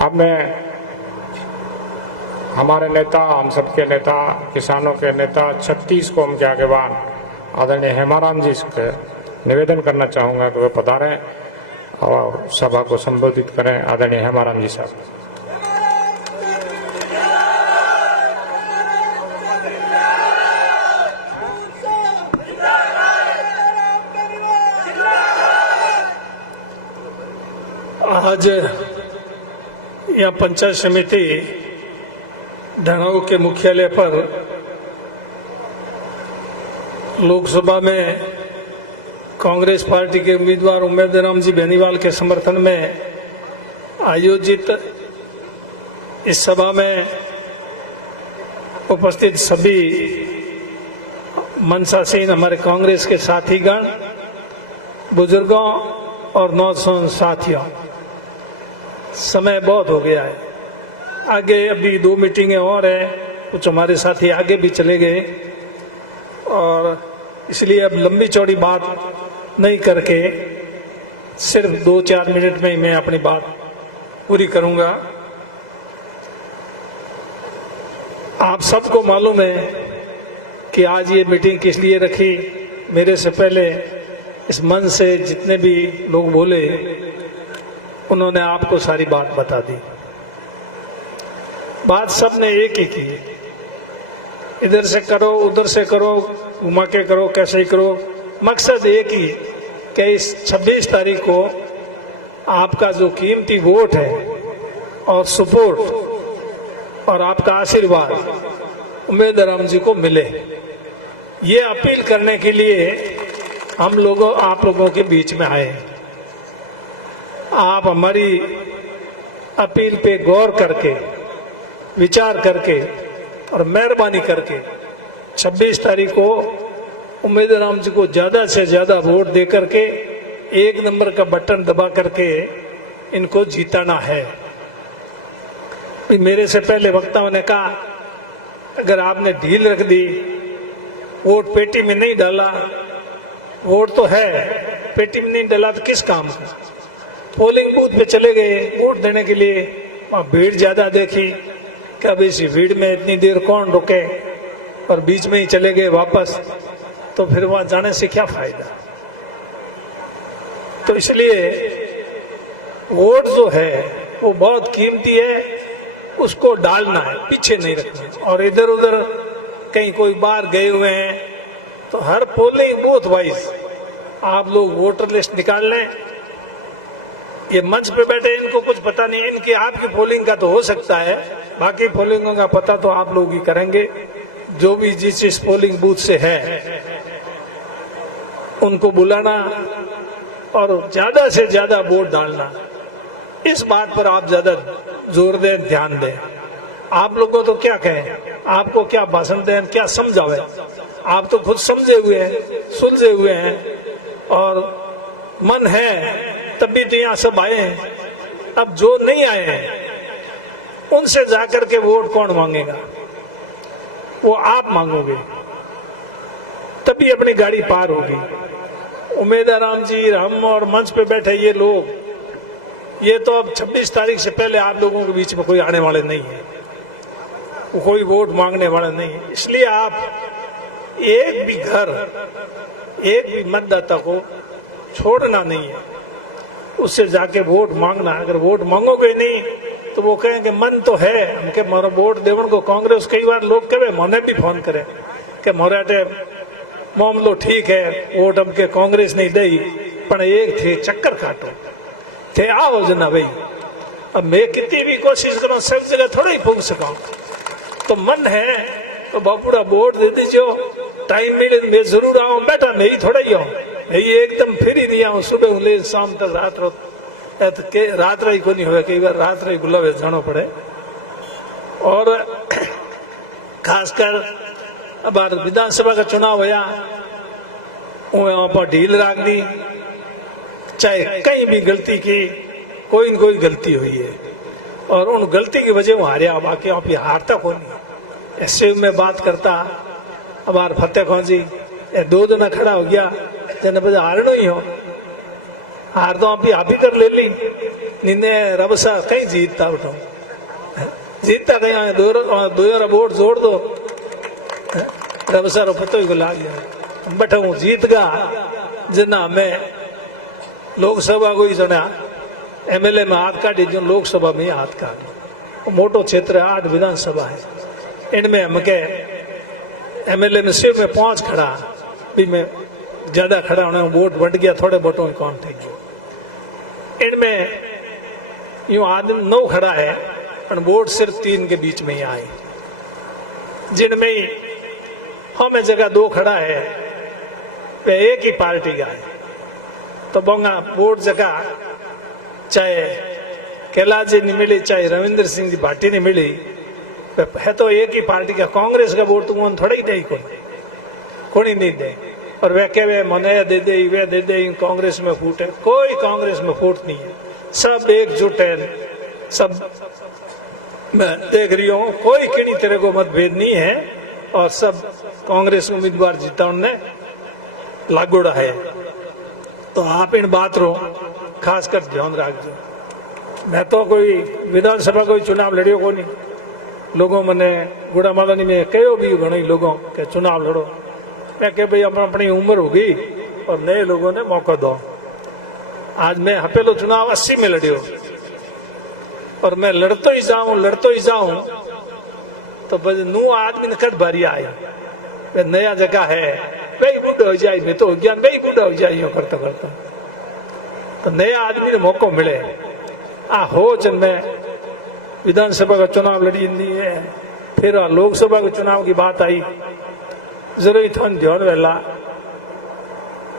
अब मैं हमारे नेता, हम सबके नेता, किसानों के नेता, 36 कौम के आगेवान आदरणीय हेमाराम जी से निवेदन करना चाहूंगा कि वे पधारें और सभा को संबोधित करें। आदरणीय हेमाराम जी साहब। आज यहाँ पंचायत समिति ढंगाऊ के मुख्यालय पर लोकसभा में कांग्रेस पार्टी के उम्मीदवार उम्मीदवार राम जी बेनीवाल के समर्थन में आयोजित इस सभा में उपस्थित सभी मंचासीन हमारे कांग्रेस के साथीगण, बुजुर्गों और नौजवान साथियों, समय बहुत हो गया है। आगे अभी 2 मीटिंगें और हैं, कुछ हमारे साथी आगे भी चले गए, और इसलिए अब लंबी चौड़ी बात नहीं करके सिर्फ 2-4 मिनट में ही मैं अपनी बात पूरी करूंगा। आप सबको मालूम है कि आज ये मीटिंग किस लिए रखी। मेरे से पहले इस मंच से जितने भी लोग बोले उन्होंने आपको सारी बात बता दी। बात सबने एक ही की, इधर से करो उधर से करो, घुमा के करो, कैसे ही करो, मकसद एक ही कि इस 26 तारीख को आपका जो कीमती वोट है और सपोर्ट और आपका आशीर्वाद उम्मीदवार राम जी को मिले। ये अपील करने के लिए हम लोगों आप लोगों के बीच में आए। आप हमारी अपील पे गौर करके, विचार करके और मेहरबानी करके 26 तारीख को उम्मीदवार राम जी को ज्यादा से ज्यादा वोट दे करके 1 नंबर का बटन दबा करके इनको जीताना है। मेरे से पहले वक्ताओं ने कहा अगर आपने ढील रख दी, वोट पेटी में नहीं डाला, वोट तो है पेटी में नहीं डाला तो किस काम का। पोलिंग बूथ पे चले गए वोट देने के लिए, वहां भीड़ ज्यादा देखी कि अब इस भीड़ में इतनी देर कौन रुके, और बीच में ही चले गए वापस, तो फिर वहां जाने से क्या फायदा। तो इसलिए वोट जो है वो बहुत कीमती है, उसको डालना है, पीछे नहीं रखना। और इधर उधर कहीं कोई बाहर गए हुए हैं तो हर पोलिंग बूथ वाइज आप लोग वोटर लिस्ट निकाल लें। ये मंच पे बैठे इनको कुछ पता नहीं है, इनकी आपकी पोलिंग का तो हो सकता है, बाकी पोलिंगों का पता तो आप लोग ही करेंगे। जो भी जिस पोलिंग बूथ से है उनको बुलाना और ज्यादा से ज्यादा वोट डालना, इस बात पर आप ज्यादा जोर दें, ध्यान दें। आप लोगों तो क्या कहें, आपको क्या भाषण दें, क्या समझावे, आप तो खुद समझे हुए हैं, सुलझे हुए हैं और मन है तभी तो यहाँ सब आए हैं। अब जो नहीं आए हैं उनसे जाकर के वोट कौन मांगेगा, वो आप मांगोगे, तभी अपनी गाड़ी पार होगी। उम्मीदवार राम जी, हम और मंच पे बैठे ये लोग, ये तो अब 26 तारीख से पहले आप लोगों के बीच में कोई आने वाले नहीं है, कोई वोट मांगने वाला नहीं है। इसलिए आप एक भी घर, एक भी मतदाता को छोड़ना नहीं है, उससे जाके वोट मांगना। अगर वोट मांगोगे नहीं तो वो कहेंगे मन तो है हमके मारो वोट देवन को कांग्रेस। कई बार लोग कहे, मैंने भी फोन करे कि मोराटे मामलो ठीक है, वोट हमके कांग्रेस नहीं दई, पर एक थे चक्कर काटो थे आओ जना भाई। अब मैं कितनी भी कोशिश करूं सब जगह थोड़ा ही पहुंच सका, तो मन है तो बापूड़ा वोट दे दीजिए, टाइम मिले मैं जरूर आऊं, बेटा मैं ही थोड़ा ही आऊं, मैं एकदम फिर ही नहीं आऊं, सुबह ले शाम तक रात रही को नहीं हुआ, कई बार रात रही गुलाबे जाना पड़े। और खासकर अब विधानसभा का चुनाव होया, वहां पर ढील राख दी, चाहे कहीं भी गलती की, कोई न कोई गलती हुई है और उन गलती की वजह वो हारे, बाकी आप हारता कौन नहीं। ऐसे में बात करता अब फतेह खान जी 2 दिन खड़ा हो गया, जन बजे हारनो ही हो, हार तो आप ही कर ले ली, निन्ने रब सा कहीं जीतता उठो, जीतता कहीं दो वोट जोड़ दो, रब सा रो पतो ही को लाग गया, बट हूँ जीत गा। जना मैं लोकसभा को ही सुना एमएलए में हाथ काटी, जो लोकसभा में हाथ काट, मोटो क्षेत्र है, 8 विधानसभा है, इनमें हम के एमएलए में सिर्फ में 5 खड़ा भी, मैं ज्यादा खड़ा होने वोट बढ़ गया, थोड़े वोटों में कौन थे, इनमें यूं आदमी 9 खड़ा है और वोट सिर्फ 3 के बीच में ही आए, जिनमें हमें जगह 2 खड़ा है, वे एक ही पार्टी का है, तो बोंगा वोट जगह चाहे कैलाश जी नहीं मिली, चाहे रविंद्र सिंह जी भाटी नहीं मिली, है तो एक ही पार्टी का। कांग्रेस का वोट तो थोड़ा ही दे, कोई नहीं दे, और वे कहे मने दे दे, वे दे दे, कांग्रेस में फूट है, कोई कांग्रेस में फूट नहीं है, सब एकजुट है, सब मैं देख रही हूँ, कोई किसी तरह को मतभेद नहीं है और सब कांग्रेस उम्मीदवार जीता उनने लागूड़ा है। तो आप इन बात रो खासकर ध्यान रखो। मैं तो कोई विधानसभा कोई चुनाव लड़ियो को नहीं, लोगों मैंने गुड़ा मालानी में कहो भी घणई लोगों के चुनाव लड़ो। मैं कह भाई अपनी उम्र होगी और नए लोगों ने मौका दो। आज मैं हपेलो चुनाव 80 में लड़ियो और मैं लड़तो ही जाऊं तो बस नू आदमी ने कद बारी आई वे नया जगह है भाई बूढ़ा हो जाए, मैं तो हो गया भाई बूढ़ा हो जाए करता करता, तो नया आदमी ने मौका मिले। हो जन में विधानसभा का चुनाव लड़ी है, फिर लोकसभा के चुनाव की बात आई, जरूरी था ध्यान वेला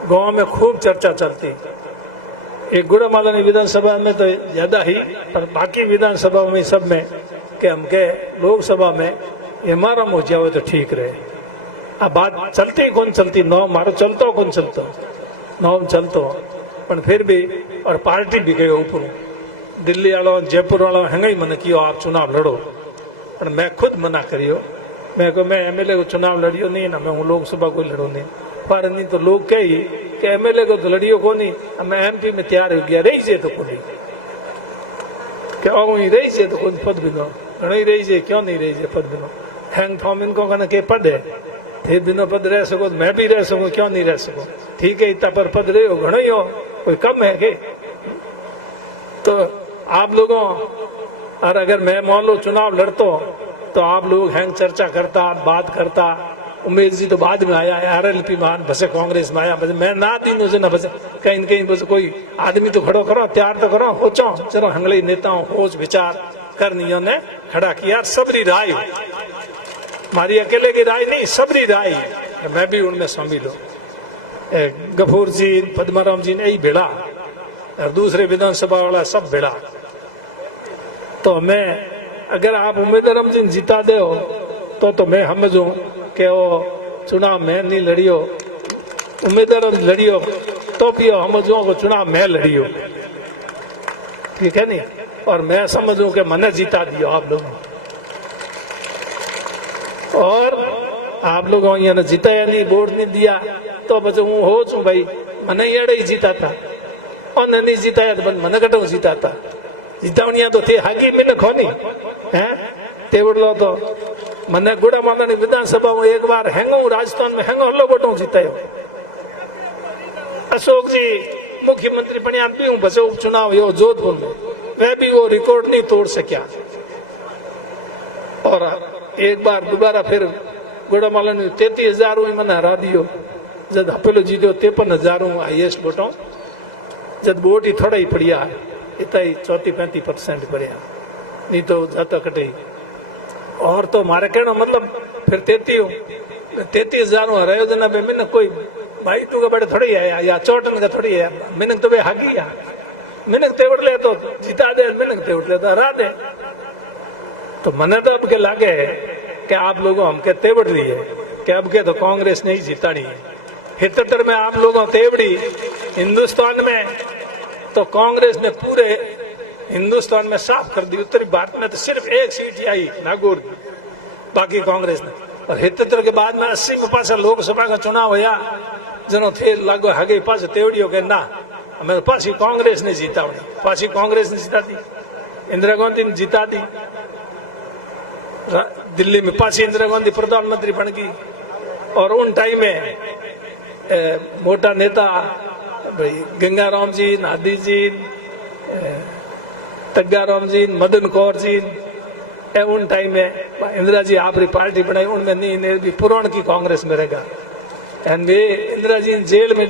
गांव में खूब चर्चा चलती। एक गुड़ा मालानी विधानसभा में तो ज्यादा ही, पर बाकी विधानसभा में सब में कि हम के लोकसभा में हमारा हो जाए तो ठीक रहे। अब बात चलती कौन चलती, नौ मारो चलतो कौन चलतो, नौ चलतो, पर फिर भी और पार्टी भी गई ऊपर दिल्ली वालों जयपुर वालों हंगई मन कियो आप चुनाव लड़ो, पर मैं खुद मना करियो। मैं को मैं एमएलए को चुनाव लड़ियो नहीं ना, मैं लोकसभा को लड़ो नहीं, पर नहीं तो लोग कही कि एमएलए को तो लड़ियो को नहीं, मैं एमपी में तैयार हो गया रही जे तो कोई क्या रही जे तो कोई पद बिनो घणी रही जे, क्यों नहीं रही जे पद बिनो, हैंग फॉर्म इनको कहना के पद है थे बिना पद रह सको, मैं भी रह सकूं, क्यों नहीं रह सको, ठीक है इतना पर पद रहे हो घणो ही हो, कोई कम है के। तो आप लोगों और अगर मैं मान लो चुनाव लड़तो तो आप लोग हैंग चर्चा करता बात करता, उमेश जी तो बाद में आया, आरएलपी में बसे कांग्रेस में आया, बस मैं ना तीनों से ना बस कहीं कहीं बस कोई आदमी तो खड़ो करो, तैयार तो करो, सोचो चलो हंगले नेताओं सोच विचार करनियों ने खड़ा किया। सबरी राय, हमारी अकेले की राय नहीं, सबरी राय, मैं भी उनमें शामिल हूँ। गफूर जी पद्माराम जी ने यही भेड़ा और दूसरे विधानसभा वाला सब भेड़ा। तो मैं अगर आप उम्मीदवार जी जिता दे हो तो मैं समझू कि वो चुनाव में नहीं लड़ियो, उम्मीदवार लड़ियो तो भी समझू को चुनाव में लड़ियो, ठीक है नहीं, और मैं समझू कि मैंने जिता दियो आप लोगों, और आप लोगों ने जिताया नहीं, वोट नहीं दिया तो बस हूँ हो छू भाई मैंने ही जीता था, और नहीं जिताया तो मैंने कटो जीता था, जितावनिया तो थे हागी मैंने खोनी है तेवड़लो तो मैंने गुड़ा मालानी विधानसभा में एक बार हैंगो राजस्थान में हैंगो हल्लो बटो जीतायो। अशोक जी मुख्यमंत्री बनिया भी हूँ बस उपचुनाव यो जोधपुर में, वह भी वो रिकॉर्ड नहीं तोड़ सकिया, और एक बार दोबारा फिर गुड़ा मालानी 33,000 मैंने हरा दियो, जब हपेलो जीतो 53,000 हाईएस्ट वोटों, जब वोट ही थोड़ा ही पड़िया इतना ही 34-35% पड़िया, नहीं तो जाता कटे। और तो हमारे कहना मतलब फिर 33,000 हरायो जना बे मैंने कोई भाई तू का बड़े थोड़ी है या चौटन का थोड़ी है, मैंने तो वे हागी या मैंने तेवड़ ले तो जिता दे, मैंने तेवड़ ले तो हरा दे। तो मने तो अब के लागे कि आप लोगों हमके तेवड़ रही है कि अब के तो कांग्रेस नहीं जीतानी है। 77 में आप लोगों तेवड़ी हिंदुस्तान में, तो कांग्रेस ने पूरे हिंदुस्तान में साफ कर दी, उत्तरी भारत में तो सिर्फ एक सीट ही आई नागौर, बाकी कांग्रेस ने। और 77 के बाद में 80 में पास लोकसभा का चुनाव होया, जनो थे लागो हगे पास तेवड़ियों के ना हमें पासी कांग्रेस ने जीता, पासी कांग्रेस ने जीता दी, इंदिरा गांधी ने जीता दी, दिल्ली में पासी इंदिरा गांधी प्रधानमंत्री बन गई। और उन टाइम में मोटा नेता भाई गंगाराम जी, नादी जी, तग्गाराम जी, मदन कौर जी, उन टाइम में इंदिरा जी आपरी पार्टी बनाई, उनमें नहीं भी पुराण की कांग्रेस में रहेगा। एंड वे इंदिरा जी जेल में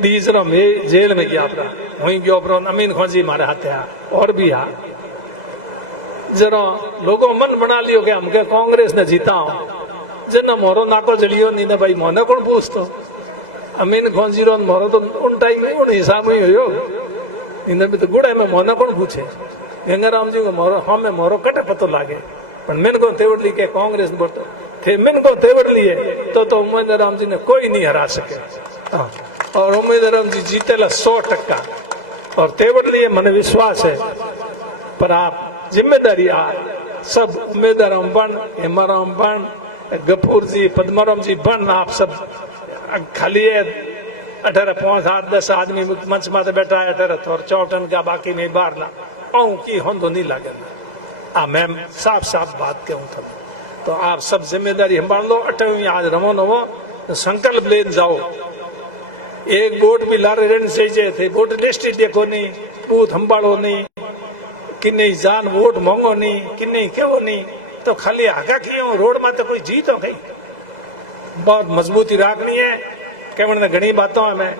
दी, जरा मैं जेल में गया अपना वहीं गयो अपना, अमीन खान जी हमारे हाथ है और भी हा, जरा लोगों मन बना लियो कि हमके कांग्रेस ने जीता हूं, जना मोरो नाको जलियो नहीं ना भाई मोने कौन पूछतो, अमीन खान जी रो मोरो तो उन टाइम में उन हिसाब में हो, इन भी तो गुड़े में मोना कौन पूछे, गंगाराम जी को मोरो हाँ में मोरो कटे पतो लागे, पर मैंने को तेवड़ ली के कांग्रेस में बोलते थे, मैंने को तेवड़ लिए तो उम्मीदवार राम जी ने कोई नहीं हरा सके। और उम्मीदवार राम जी जीतेला 100%, और तेवड़ लिए मैंने विश्वास है। पर आप जिम्मेदारी आ सब उम्मीदवार बन, हेमाराम बन, गफूर जी, पद्माराम जी बन, आप सब खाली है 18 5 7 10 आदमी मंच में बैठा है 18 और 54 का बाकी में बाहर ना पाऊं की हों तो नहीं लगे, मैं साफ साफ बात कहूँ था। तो आप सब जिम्मेदारी संभाल लो। 8वीं आज रमो नवो संकल्प लेन जाओ। एक वोट भी लारे रहने चाहिए थे। वोट लिस्ट देखो नहीं, बूथ संभालो नहीं, कि नहीं जान वोट मांगो नहीं, कि नहीं कहो नहीं, तो खाली आगा क्यों रोड में तो कोई जीत हो गई। बहुत मजबूती रखनी है। कहने घनी बातों में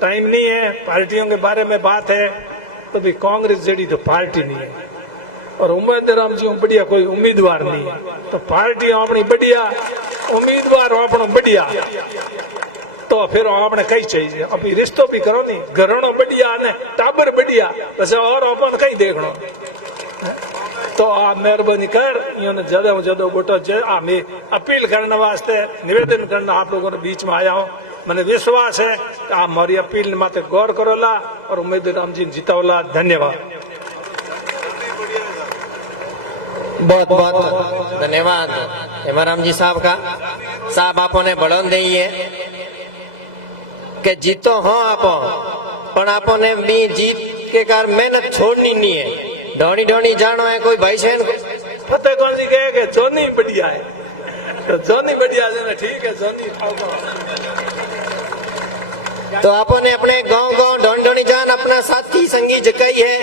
टाइम नहीं है। पार्टियों के बारे में बात है तो भी कांग्रेस जड़ी तो पार्टी नहीं है और उम्मीदवार जी बढ़िया कोई उम्मीदवार नहीं है। तो पार्टी अपनी बढ़िया, उम्मीदवार अपना बढ़िया, तो फिर आपने कई चाहिए। अभी रिश्तो भी करो नहीं, घरों बढ़िया ने टाबर बढ़िया, बस और अपन कई देखना। तो आप मेहरबानी कर ज्यादा ज्यादा वोटो अपील करने वास्ते निवेदन करना आप लोगों ने बीच में आया हो। मैंने विश्वास है कि आप हमारी अपील माते गौर करोला और उम्मीदवार राम जी जितावला। धन्यवाद। बहुत बहुत धन्यवाद हेमाराम जी साहब का। साहब आपो ने बढ़न दी है कि जीतो हो आपो, पर आपो ने भी जीत के कारण मेहनत छोड़नी नहीं है। ढोनी ढोनी जानो है कोई भाई बहन फतेह कौन जी कहे कि जोनी बढ़िया है, तो जोनी बढ़िया है, ठीक है जोनी तो आपो ने अपने गांव गांव ढोनी ढोनी जान अपना साथी संगी जकाई है।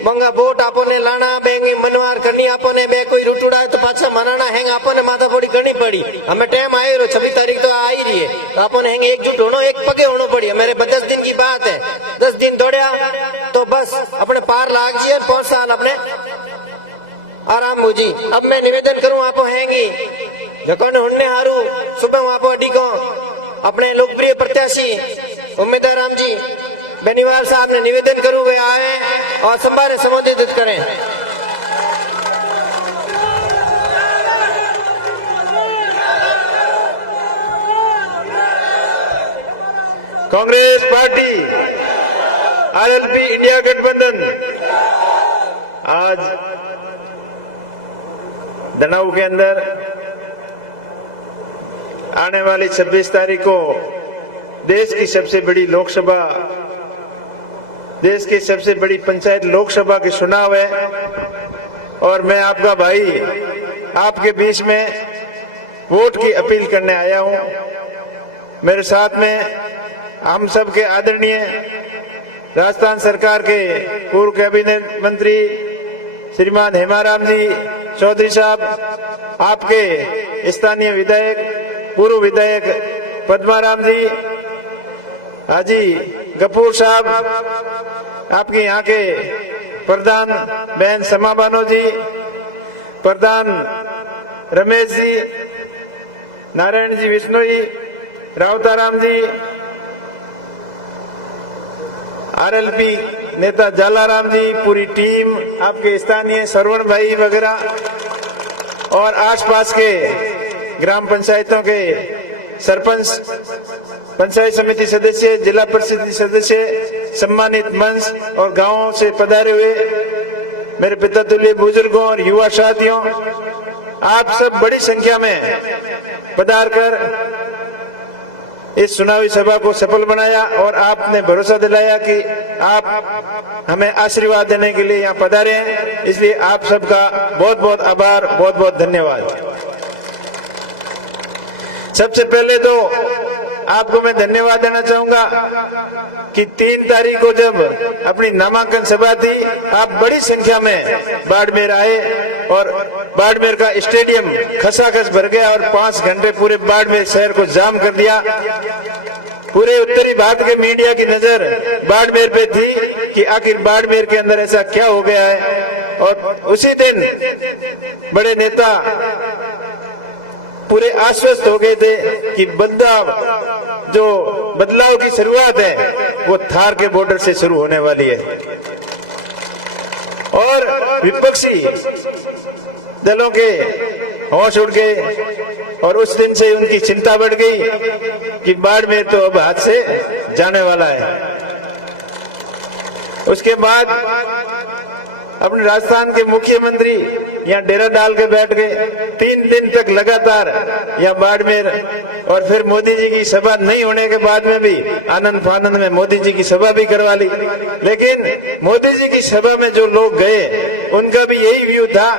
मंगा वोट आपो ने लाना बेंगे मनवार करनी आपो ने बे कोई रुटुड़ा है तो पाछा मनाना है आपो ने माथा फोड़ी करनी पड़ी। हमें टाइम आए रो 26 तारीख तो आ ही रही है, तो आपो ने एकजुट होना, एक पगे होना पड़ी। मेरे 10 दिन की बात है, 10 दिन दौड़िया तो बस अपने पार लाग जी 5 साल अपने आराम हो जी। अब मैं निवेदन करूं आपको हैंगी जको ने हुन्ने हारू सुबह आपो अड्डी को अपने लोकप्रिय प्रत्याशी उम्मीदवार राम जी बेनीवाल साहब ने निवेदन करूं वे आए और संभाले संबोधित करें। कांग्रेस पार्टी आरएलपी इंडिया गठबंधन आज दनाऊ के अंदर आने वाली 26 तारीख को देश की सबसे बड़ी लोकसभा, देश की सबसे बड़ी पंचायत लोकसभा के चुनाव है और मैं आपका भाई आपके बीच में वोट की अपील करने आया हूं। मेरे साथ में हम सब के आदरणीय राजस्थान सरकार के पूर्व कैबिनेट मंत्री श्रीमान हेमाराम जी चौधरी साहब, आपके स्थानीय विधायक पूर्व विधायक पद्माराम जी, हाजी गफूर साहब, आपके यहाँ के प्रधान बहन समा बानो जी, प्रधान रमेश जी, नारायण जी विष्णोई, रावताराम जी, आरएलपी नेता जालाराम जी, पूरी टीम, आपके स्थानीय सरवण भाई वगैरह और आसपास के ग्राम पंचायतों के सरपंच, पंचायत समिति सदस्य, जिला परिषद सदस्य, सम्मानित मंच और गांवों से पधारे हुए मेरे पिता तुल्य बुजुर्गों और युवा साथियों, आप सब बड़ी संख्या में पधार कर इस चुनावी सभा को सफल बनाया और आपने भरोसा दिलाया कि आप हमें आशीर्वाद देने के लिए यहाँ पधारे हैं। इसलिए आप सबका बहुत बहुत आभार, बहुत बहुत धन्यवाद। सबसे पहले तो आपको मैं धन्यवाद देना चाहूंगा कि 3 तारीख को जब अपनी नामांकन सभा थी, आप बड़ी संख्या में बाड़मेर आए और बाड़मेर का स्टेडियम खसाखस भर गया और 5 घंटे पूरे बाड़मेर शहर को जाम कर दिया। पूरे उत्तरी भारत के मीडिया की नजर बाड़मेर पे थी कि आखिर बाड़मेर के अंदर ऐसा क्या हो गया है। और उसी दिन बड़े नेता पूरे आश्वस्त हो गए थे कि बदलाव की शुरुआत है वो थार के बॉर्डर से शुरू होने वाली है। और विपक्षी दलों के होश उड़ गए और उस दिन से उनकी चिंता बढ़ गई कि बाड़मेर तो अब हाथ से जाने वाला है। उसके बाद अपने राजस्थान के मुख्यमंत्री यहाँ डेरा डाल के बैठ गए, 3 दिन तक लगातार यहाँ बाड़मेर, और फिर मोदी जी की सभा नहीं होने के बाद में भी आनंद फानंद में मोदी जी की सभा भी करवा ली। लेकिन मोदी जी की सभा में जो लोग गए उनका भी यही व्यू था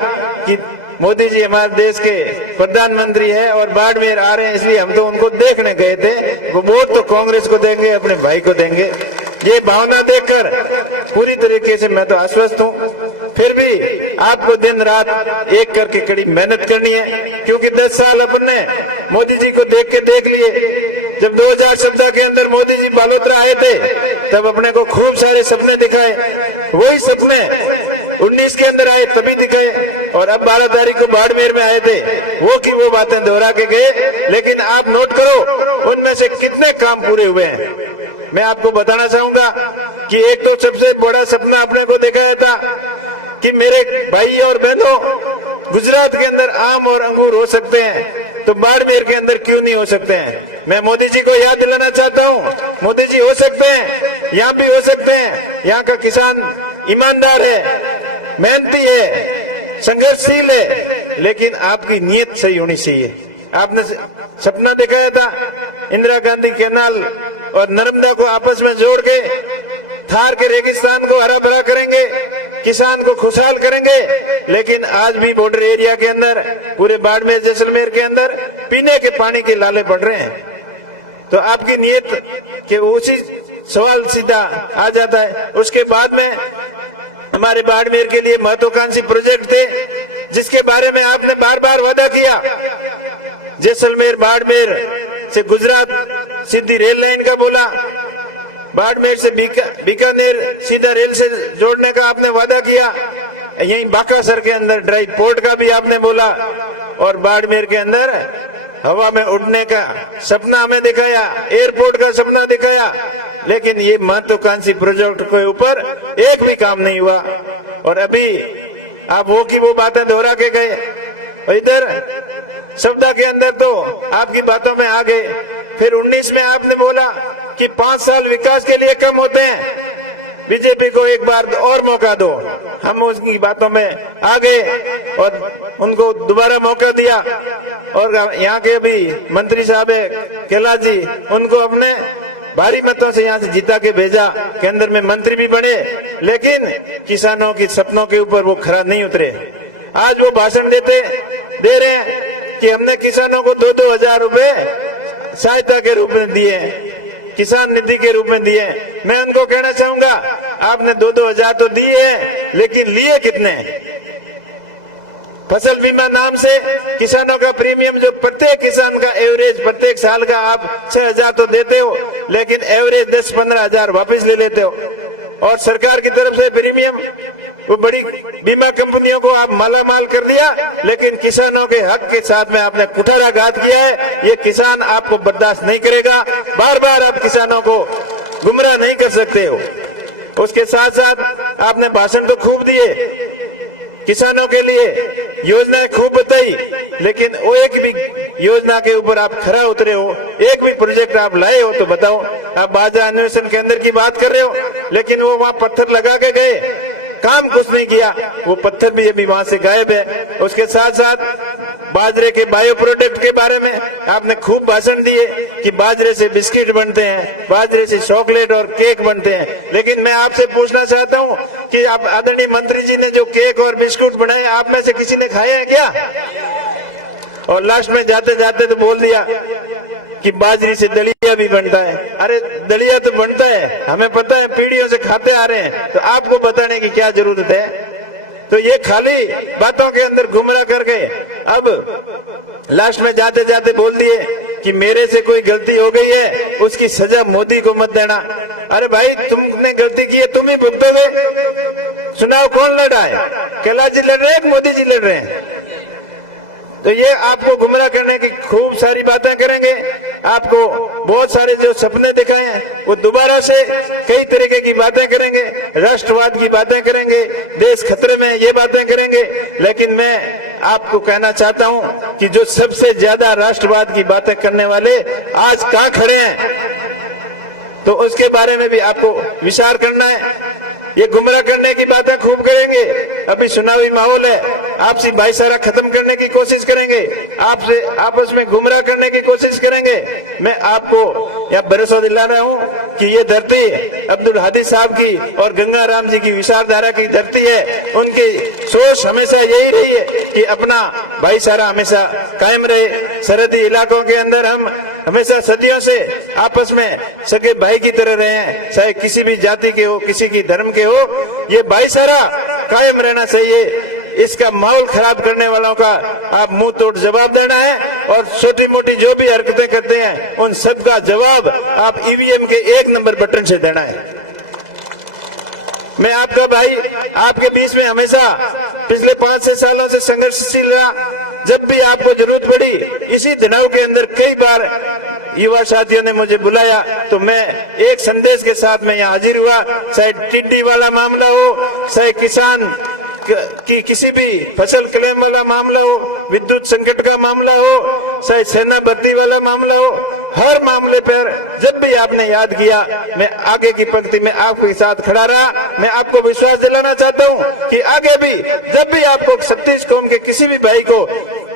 कि मोदी जी हमारे देश के प्रधानमंत्री है और बाड़मेर आ रहे हैं, इसलिए हम तो उनको देखने गए थे, वो वोट तो कांग्रेस को देंगे, अपने भाई को देंगे। ये भावना देखकर पूरी तरीके से मैं तो आश्वस्त हूँ। फिर भी आपको दिन रात एक करके कड़ी मेहनत करनी है, क्योंकि 10 साल अपने मोदी जी को देख लिए। जब 2014 के अंदर मोदी जी बालोतरा आए थे तब अपने को खूब सारे सपने दिखाए, वही सपने 19 के अंदर आए तभी दिखाए, और अब 12 तारीख को बाड़मेर में आए थे, वो की वो बातें दोहरा के गए। लेकिन आप नोट करो उनमें से कितने काम पूरे हुए हैं। मैं आपको बताना चाहूंगा कि एक तो सबसे बड़ा सपना अपने को दिखाया था कि मेरे भाई और बहनों, गुजरात के अंदर आम और अंगूर हो सकते हैं तो बाड़मेर के अंदर क्यों नहीं हो सकते हैं। मैं मोदी जी को याद दिलाना चाहता हूँ, मोदी जी हो सकते हैं, यहाँ भी हो सकते हैं। यहाँ का किसान ईमानदार है, मेहनती है, संघर्षशील है, लेकिन आपकी नीयत सही होनी चाहिए। आपने सपना दिखाया था इंदिरा गांधी कैनाल और नर्मदा को आपस में जोड़ के थार के रेगिस्तान को हरा भरा करेंगे, किसान को खुशहाल करेंगे। लेकिन आज भी बॉर्डर एरिया के अंदर, पूरे बाड़मेर जैसलमेर के अंदर पीने के पानी के लाले पड़ रहे हैं। तो आपकी नीयत के उसी सवाल सीधा आ जाता है। उसके बाद में हमारे बाड़मेर के लिए महत्वाकांक्षी प्रोजेक्ट थे जिसके बारे में आपने बार बार वादा किया। जैसलमेर बाड़मेर से गुजरात सीधी रेल लाइन का बोला, बाड़मेर से बीकानेर सीधा रेल से जोड़ने का आपने वादा किया, यहीं बाकासर के अंदर ड्राई पोर्ट का भी आपने बोला, और बाड़मेर के अंदर हवा में उड़ने का सपना हमें दिखाया, एयरपोर्ट का सपना दिखाया। लेकिन ये महत्वाकांक्षी प्रोजेक्ट के ऊपर एक भी काम नहीं हुआ, और अभी आप वो की वो बातें दोहरा के गए। और इधर सवदा के अंदर तो आपकी बातों में आ गए। फिर 19 में आपने बोला कि 5 साल विकास के लिए कम होते हैं, बीजेपी को एक बार और मौका दो। हम उसकी बातों में आ गए और उनको दोबारा मौका दिया, और यहाँ के भी मंत्री साहब है कैलाश जी, उनको अपने भारी मतों से यहाँ से जिता के भेजा, केंद्र में मंत्री भी बने, लेकिन किसानों के सपनों के ऊपर वो खरा नहीं उतरे। आज वो भाषण दे रहे हैं कि हमने किसानों को 2-2 हजार रुपए सहायता के रूप में दिए, किसान निधि के रूप में दिए। मैं उनको कहना चाहूंगा, आपने 2-2 हजार तो दिए हैं, लेकिन लिए कितने? फसल बीमा नाम से किसानों का प्रीमियम, जो प्रत्येक किसान का एवरेज प्रत्येक साल का आप 6 हजार तो देते हो, लेकिन एवरेज 10-15 हजार वापिस ले लेते हो। और सरकार की तरफ से प्रीमियम, वो बड़ी बीमा कंपनियों को आप मालामाल कर दिया, लेकिन किसानों के हक के साथ में आपने कुठाराघात किया है। ये किसान आपको बर्दाश्त नहीं करेगा। बार बार आप किसानों को गुमराह नहीं कर सकते हो। उसके साथ साथ आपने भाषण तो खूब दिए, किसानों के लिए योजनाएं खूब बताई, लेकिन वो एक भी योजना के ऊपर आप खरा उतरे हो, एक भी प्रोजेक्ट आप लाए हो तो बताओ। आप बाजा अन्वेषण केंद्र की बात कर रहे हो, लेकिन वो वहाँ पत्थर लगा के गए, काम कुछ नहीं किया, वो पत्थर भी अभी वहां से गायब है। उसके साथ साथ बाजरे के बायो प्रोडक्ट के बारे में आपने खूब भाषण दिए कि बाजरे से बिस्किट बनते हैं, बाजरे से चॉकलेट और केक बनते हैं। लेकिन मैं आपसे पूछना चाहता हूं कि आप आदरणीय मंत्री जी ने जो केक और बिस्कुट बनाए, आप में से किसी ने खाए हैं क्या? और लास्ट में जाते जाते तो बोल दिया कि बाजरी से दलिया भी बनता है। अरे दलिया तो बनता है, हमें पता है, पीढ़ियों से खाते आ रहे हैं, तो आपको बताने की क्या जरूरत है? तो ये खाली बातों के अंदर गुमराह कर गए। अब लास्ट में जाते जाते बोल दिए कि मेरे से कोई गलती हो गई है, उसकी सजा मोदी को मत देना। अरे भाई, तुमने गलती की है, तुम ही भुगतोगे। चुनाव कौन लड़ा है? कैलाश जी लड़ रहे हैं, मोदी जी लड़ रहे हैं? तो ये आपको गुमराह करने की खूब सारी बातें करेंगे, आपको बहुत सारे जो सपने दिखाए हैं वो दोबारा से कई तरीके की बातें करेंगे, राष्ट्रवाद की बातें करेंगे, देश खतरे में ये बातें करेंगे। लेकिन मैं आपको कहना चाहता हूं कि जो सबसे ज्यादा राष्ट्रवाद की बातें करने वाले आज कहां खड़े हैं, तो उसके बारे में भी आपको विचार करना है। ये गुमराह करने की बातें खूब करेंगे। अभी चुनावी माहौल है, आपसी भाईचारा खत्म करने की कोशिश करेंगे, आपसे आपस में गुमराह करने की कोशिश करेंगे। मैं आपको यह भरोसा दिला रहा हूं कि ये धरती अब्दुल हादी साहब की और गंगाराम जी की विचारधारा की धरती है। उनकी सोच हमेशा यही रही है कि अपना भाईचारा हमेशा कायम रहे। सरहदी इलाकों के अंदर हम हमेशा सदियों से आपस में सगे भाई की तरह रहे हैं, चाहे किसी भी जाति के हो, किसी की धर्म के हो। ये भाईचारा कायम रहना चाहिए। इसका माहौल खराब करने वालों का आप मुंह तोड़ जवाब देना है और छोटी मोटी जो भी हरकतें करते हैं उन सब का जवाब आप ईवीएम के 1 नंबर बटन से देना है। मैं आपका भाई आपके बीच में हमेशा पिछले 5-6 सालों से संघर्षशील रहा। जब भी आपको जरूरत पड़ी, इसी दिनों के अंदर कई बार युवा साथियों ने मुझे बुलाया तो मैं एक संदेश के साथ में यहाँ हाजिर हुआ। चाहे टिड्डी वाला मामला हो, चाहे किसान की किसी भी फसल क्लेम वाला मामला हो, विद्युत संकट का मामला हो, चाहे सेना भर्ती वाला मामला हो, हर मामले पर जब भी आपने याद किया मैं आगे की पंक्ति में आपके साथ खड़ा रहा। मैं आपको विश्वास दिलाना चाहता हूं कि आगे भी जब भी आपको 36 कौम के किसी भी भाई को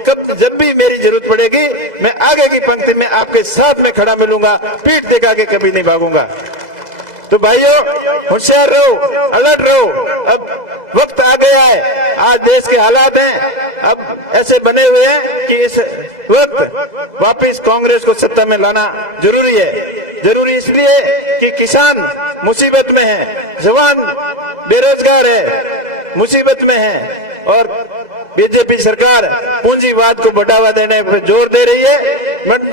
जब भी मेरी जरूरत पड़ेगी, मैं आगे की पंक्ति में आपके साथ में खड़ा मिलूंगा, पीठ दिखा के कभी नहीं भागूंगा। तो भाइयों, होशियार रहो, अलर्ट रहो। अब वक्त आ गया है, आज देश के हालात हैं अब ऐसे बने हुए हैं कि इस वक्त वापस कांग्रेस को सत्ता में लाना जरूरी है। जरूरी इसलिए कि किसान मुसीबत में है, जवान बेरोजगार है, मुसीबत में है और बीजेपी सरकार पूंजीवाद को बढ़ावा देने पर जोर दे रही है।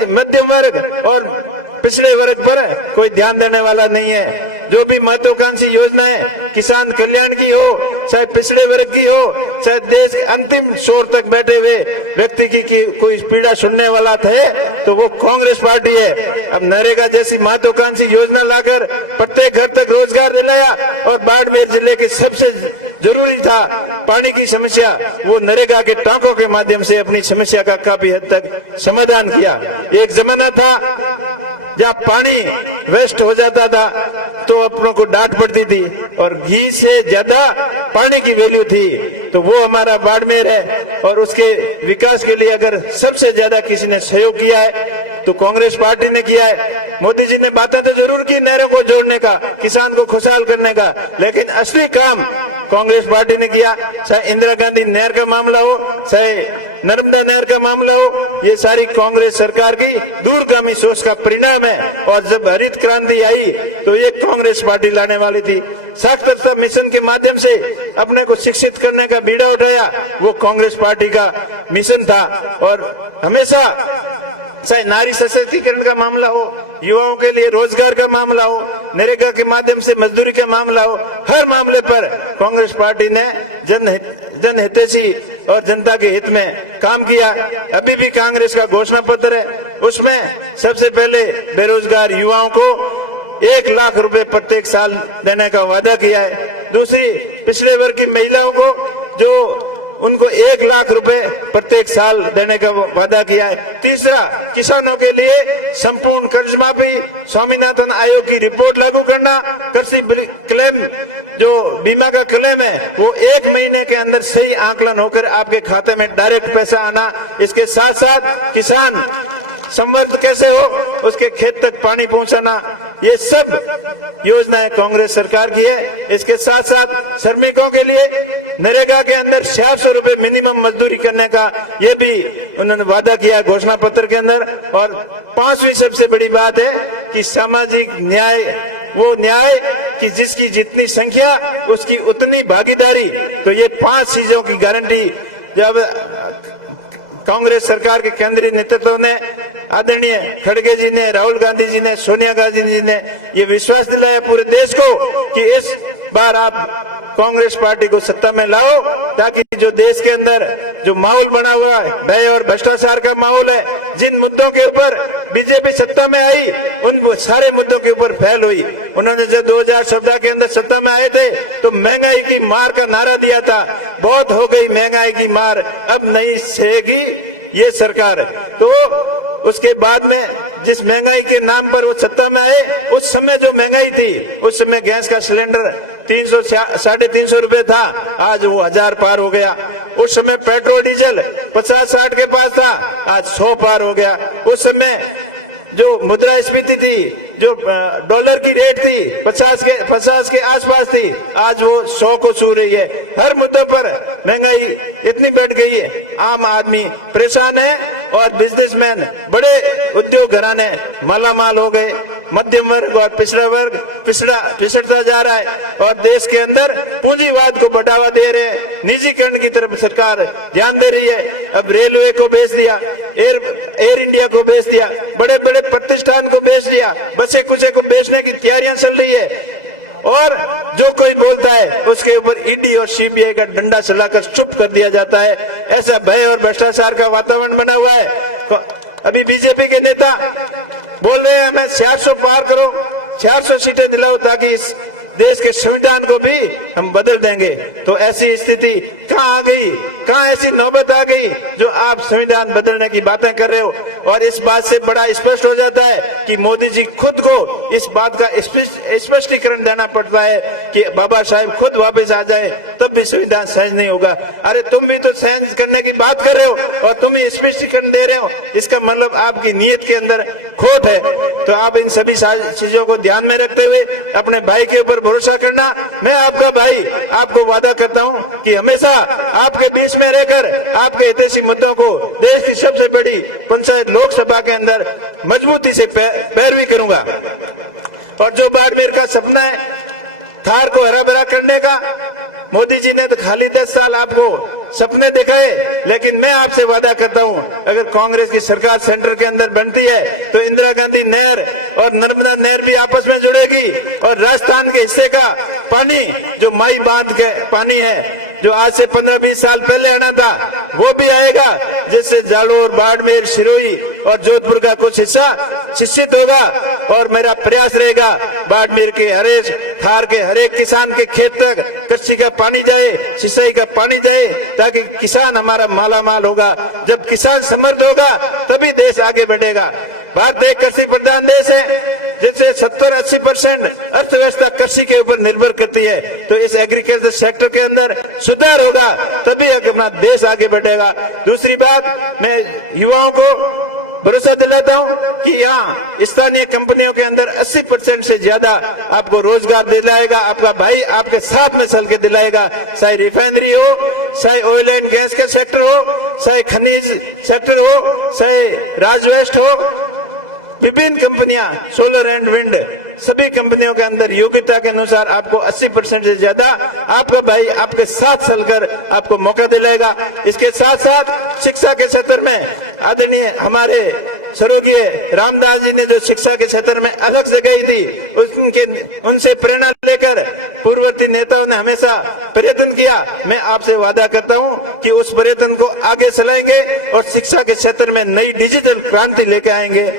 मध्यम वर्ग और पिछड़े वर्ग पर कोई ध्यान देने वाला नहीं है। जो भी महत्वाकांक्षी योजनाएं किसान कल्याण की हो, चाहे पिछड़े वर्ग की हो, चाहे देश के अंतिम छोर तक बैठे हुए व्यक्ति की कोई पीड़ा सुनने वाला थे तो वो कांग्रेस पार्टी है। अब नरेगा जैसी महत्वाकांक्षी योजना लाकर प्रत्येक घर तक रोजगार दिलाया और बाड़मेर जिले के सबसे जरूरी था पानी की समस्या, वो नरेगा के टांकों के माध्यम से अपनी समस्या का काफी हद तक समाधान किया। एक जमाना था जब पानी वेस्ट हो जाता था तो अपनों को डांट पड़ती थी और घी से ज्यादा पानी की वैल्यू थी। तो वो हमारा बाड़मेर है और उसके विकास के लिए अगर सबसे ज्यादा किसी ने सहयोग किया है तो कांग्रेस पार्टी ने किया है। मोदी जी ने बातें तो जरूर की नहरों को जोड़ने का, किसान को खुशहाल करने का, लेकिन असली काम कांग्रेस पार्टी ने किया। चाहे इंदिरा गांधी नहर का मामला हो, चाहे नर्मदा नहर का मामला हो, ये सारी कांग्रेस सरकार की दूरगामी सोच का परिणाम है। और जब हरित क्रांति आई तो ये कांग्रेस पार्टी लाने वाली थी। साक्षरता मिशन के माध्यम से अपने को शिक्षित करने का बीड़ा उठाया, वो कांग्रेस पार्टी का मिशन था। और हमेशा चाहे नारी सशक्तिकरण का मामला हो, युवाओं के लिए रोजगार का मामला हो, नरेगा के माध्यम से मजदूरी का मामला हो, हर मामले पर कांग्रेस पार्टी ने जनहितैषी और जनता के हित में काम किया। अभी भी कांग्रेस का घोषणा पत्र है, उसमें सबसे पहले बेरोजगार युवाओं को 1 लाख रुपए प्रत्येक साल देने का वादा किया है। दूसरी, पिछड़े वर्ग की महिलाओं को जो उनको 1 लाख रुपए प्रत्येक साल देने का वादा किया है। तीसरा, किसानों के लिए संपूर्ण कर्ज माफी, स्वामीनाथन आयोग की रिपोर्ट लागू करना, कृषि क्लेम जो बीमा का क्लेम है वो 1 महीने के अंदर सही आकलन होकर आपके खाते में डायरेक्ट पैसा आना। इसके साथ साथ किसान समृद्ध कैसे हो, उसके खेत तक पानी पहुंचाना, ये सब योजनाएं कांग्रेस सरकार की है। इसके साथ साथ श्रमिकों के लिए नरेगा के अंदर 600 रुपए मिनिमम मजदूरी करने का ये भी उन्होंने वादा किया घोषणा पत्र के अंदर। और 5वीं सबसे बड़ी बात है कि सामाजिक न्याय, वो न्याय कि जिसकी जितनी संख्या उसकी उतनी भागीदारी। तो ये 5 चीजों की गारंटी जब कांग्रेस सरकार के केंद्रीय नेतृत्व ने, आदरणीय खड़गे जी ने, राहुल गांधी जी ने, सोनिया गांधी जी ने ये विश्वास दिलाया पूरे देश को कि इस बार आप कांग्रेस पार्टी को सत्ता में लाओ, ताकि जो देश के अंदर जो माहौल बना हुआ है, भय और भ्रष्टाचार का माहौल है, जिन मुद्दों के ऊपर बीजेपी सत्ता में आई उन सारे मुद्दों के ऊपर फैल हुई। उन्होंने जब 2014 के अंदर सत्ता में आए थे तो महंगाई की मार का नारा दिया था, बहुत हो गई महंगाई की मार, अब नहीं सहेगी ये सरकार। तो उसके बाद में जिस महंगाई के नाम पर वो सत्ता में आए, उस समय जो महंगाई थी, उस समय गैस का सिलेंडर 300 350 रुपए था, आज वो 1000 पार हो गया। उस समय पेट्रोल डीजल 50-60 के पास था, आज 100 पार हो गया। उस समय जो मुद्रास्फीति थी, जो डॉलर की रेट थी 50 के आसपास थी, आज वो 100 को छू रही है। हर मुद्दों पर महंगाई इतनी बढ़ गई है, आम आदमी परेशान है और बिजनेसमैन, बड़े उद्योग घराने मालामाल हो गए। मध्यम वर्ग और पिछड़ा वर्ग पिछड़ता जा रहा है और देश के अंदर पूंजीवाद को बढ़ावा दे रहे हैं, निजीकरण की तरफ सरकार ध्यान दे रही है। अब रेलवे को बेच दिया, एयर इंडिया को बेच दिया, बड़े बड़े प्रतिष्ठान को बेच दिया, बसे कुचे को बेचने की तैयारियां चल रही है और जो कोई बोलता है उसके ऊपर ईडी और सीबीआई का डंडा चलाकर चुप कर दिया जाता है। ऐसा भय और भ्रष्टाचार का वातावरण बना हुआ है। अभी बीजेपी के नेता बोल रहे हैं हमें 400 पार करो, 400 सीटें दिलाओ ताकि इस देश के संविधान को भी हम बदल देंगे। तो ऐसी स्थिति कहाँ आ गई, कहाँ ऐसी नौबत आ गई जो आप संविधान बदलने की बातें कर रहे हो। और इस बात से बड़ा स्पष्ट हो जाता है कि मोदी जी खुद को इस बात का स्पष्टीकरण देना पड़ता है कि बाबा साहेब खुद वापस आ जाए तब भी संविधान सहज नहीं होगा। अरे तुम भी तो सहज करने की बात कर रहे हो और तुम ही स्पष्टीकरण दे रहे हो, इसका मतलब आपकी नीयत के अंदर खोट है। तो आप इन सभी चीजों को ध्यान में रखते हुए अपने भाई के ऊपर भरोसा करना। मैं आपका भाई आपको वादा करता हूं कि हमेशा आपके बीच में रहकर आपके हितैषी मुद्दों को देश की सबसे बड़ी पंचायत लोकसभा के अंदर मजबूती से पैरवी करूंगा। और जो बाड़मेर का सपना है थार को हरा भरा करने का, मोदी जी ने तो खाली 10 साल आपको सपने दिखाए, लेकिन मैं आपसे वादा करता हूं अगर कांग्रेस की सरकार सेंटर के अंदर बनती है तो इंदिरा गांधी नहर और नर्मदा नहर भी आपस में जुड़ेगी और राजस्थान के हिस्से का पानी जो माई बांध के पानी है जो आज से 15-20 साल पहले आना था वो भी आएगा, जिससे जालोर, बाड़मेर, सिरोही और जोधपुर का कुछ हिस्सा शिक्षित होगा। और मेरा प्रयास रहेगा बाड़मेर के हरेक, थार के हरेक किसान के खेत तक कृषि का पानी जाए, सिंचाई का पानी जाए, ताकि किसान हमारा मालामाल होगा। जब किसान समृद्ध होगा तभी देश आगे बढ़ेगा। भारत एक कृषि प्रधान देश है जिससे 70-80% अर्थव्यवस्था कृषि के ऊपर निर्भर करती है। तो इस एग्रीकल्चर सेक्टर के अंदर सुधार होगा तभी अपना देश आगे बढ़ेगा। दूसरी बात, मैं युवाओं को भरोसा दिलाता हूं कि यहाँ स्थानीय कंपनियों के अंदर 80% से ज्यादा आपको रोजगार दिलाएगा आपका भाई, आपके साथ में चल के दिलाएगा। चाहे रिफाइनरी हो, चाहे ऑयल एंड गैस का सेक्टर हो, चाहे खनिज सेक्टर हो, चाहे राजवेस्ट हो, विभिन्न कंपनियां, सोलर एंड विंड, सभी कंपनियों के अंदर योग्यता के अनुसार आपको 80% से ज्यादा आपका भाई आपके साथ चलकर आपको मौका दिलाएगा। इसके साथ साथ शिक्षा के क्षेत्र में आदरणीय हमारे स्वर्गीय रामदास जी ने जो शिक्षा के क्षेत्र में अलग जगह थी, उनसे प्रेरणा लेकर पूर्ववर्ती नेताओं ने हमेशा प्रयत्न किया। मैं आपसे वादा करता हूं कि उस प्रयत्न को आगे चलाएंगे और शिक्षा के क्षेत्र में नई डिजिटल क्रांति लेके आएंगे,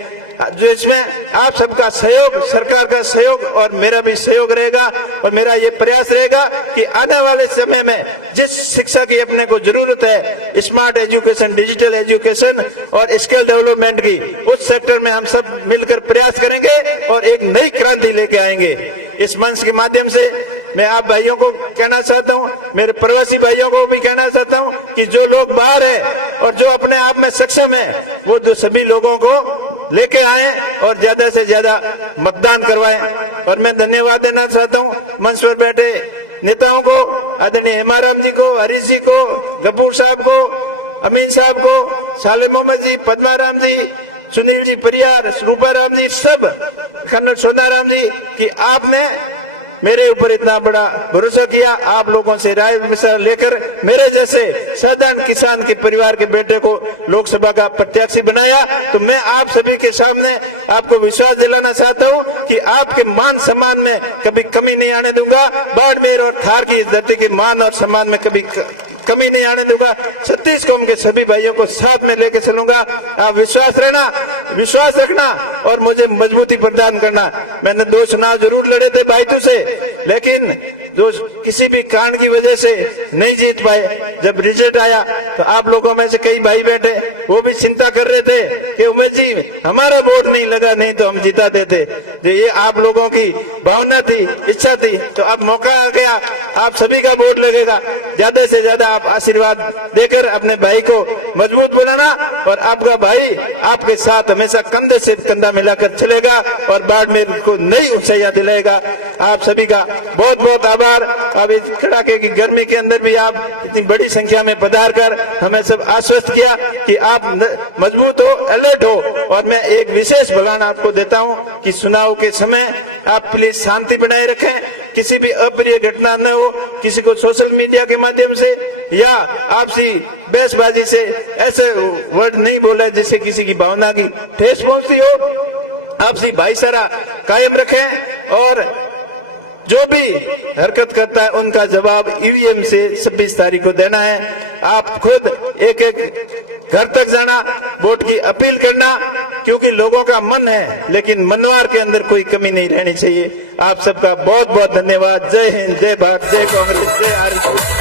जो इसमें आप सबका सहयोग, सरकार का सहयोग और मेरा भी सहयोग रहेगा। और मेरा ये प्रयास रहेगा कि आने वाले समय में जिस शिक्षा की अपने को जरूरत है, स्मार्ट एजुकेशन, डिजिटल एजुकेशन और स्किल डेवलपमेंट की, उस सेक्टर में हम सब मिलकर प्रयास करेंगे और एक नई क्रांति लेके आएंगे। इस मंच के माध्यम से मैं आप भाइयों को कहना चाहता हूं, मेरे प्रवासी भाइयों को भी कहना चाहता हूं कि जो लोग बाहर है और जो अपने आप में सक्षम है, वो जो सभी लोगों को लेके आए और ज्यादा से ज्यादा मतदान करवाएं। और मैं धन्यवाद देना चाहता हूं मंच पर बैठे नेताओं को, आदरणीय हेमाराम जी को, हरीश जी को, गफूर साहब को, अमीन साहब को, साले मोहम्मद जी, पद्माराम जी, सुनील जी परियार, रूपाराम जी, सब कर्नल सोनाराम जी कि आपने मेरे ऊपर इतना बड़ा भरोसा किया। आप लोगों से राय विचार लेकर मेरे जैसे साधारण किसान के परिवार के बेटे को लोकसभा का प्रत्याशी बनाया। तो मैं आप सभी के सामने आपको विश्वास दिलाना चाहता हूं कि आपके मान सम्मान में कभी कमी नहीं आने दूंगा। बाड़मेर और थार की इस धरती के मान और सम्मान में कभी कमी नहीं आने दूंगा। 36 कौम के सभी भाइयों को साथ में लेके चलूंगा। आप विश्वास रखना और मुझे मजबूती प्रदान करना। मैंने 2 चुनाव जरूर लड़े थे भाईतू से, लेकिन जो किसी भी कारण की वजह से नहीं जीत पाए, जब रिजल्ट आया तो आप लोगों में से कई भाई बैठे वो भी चिंता कर रहे थे कि उमेश जी हमारा वोट नहीं लगा, नहीं तो हम जिता देते। जो ये आप लोगों की भावना थी, इच्छा थी, तो अब मौका आ गया, आप सभी का वोट लगेगा। ज्यादा से ज्यादा आप आशीर्वाद देकर अपने भाई को मजबूत बनाना और आपका भाई आपके साथ हमेशा कंधे से कंधा मिलाकर चलेगा और बाड़मेर को नई ऊंचाइयां दिलाएगा। आप सभी का बहुत बहुत आभार। अब इस कड़ाके की गर्मी के अंदर भी आप इतनी बड़ी संख्या में पधार कर हमें सब आश्वस्त किया कि आप मजबूत हो, अलर्ट हो। और मैं एक विशेष बयान आपको देता हूं कि चुनाव के समय आप प्लीज शांति बनाए रखें, किसी भी अप्रिय घटना न हो, किसी को सोशल मीडिया के माध्यम से या आपसी बहसबाजी से ऐसे वर्ड नहीं बोले जिससे किसी की भावना की ठेस पहुंचती हो। आपसी भाईचारा कायम रखें और जो भी हरकत करता है उनका जवाब ईवीएम से 26 तारीख को देना है। आप खुद एक एक घर तक जाना, वोट की अपील करना, क्योंकि लोगों का मन है लेकिन मनवार के अंदर कोई कमी नहीं रहनी चाहिए। आप सबका बहुत बहुत धन्यवाद। जय हिंद, जय भारत, जय कांग्रेस, जय आरएसएस।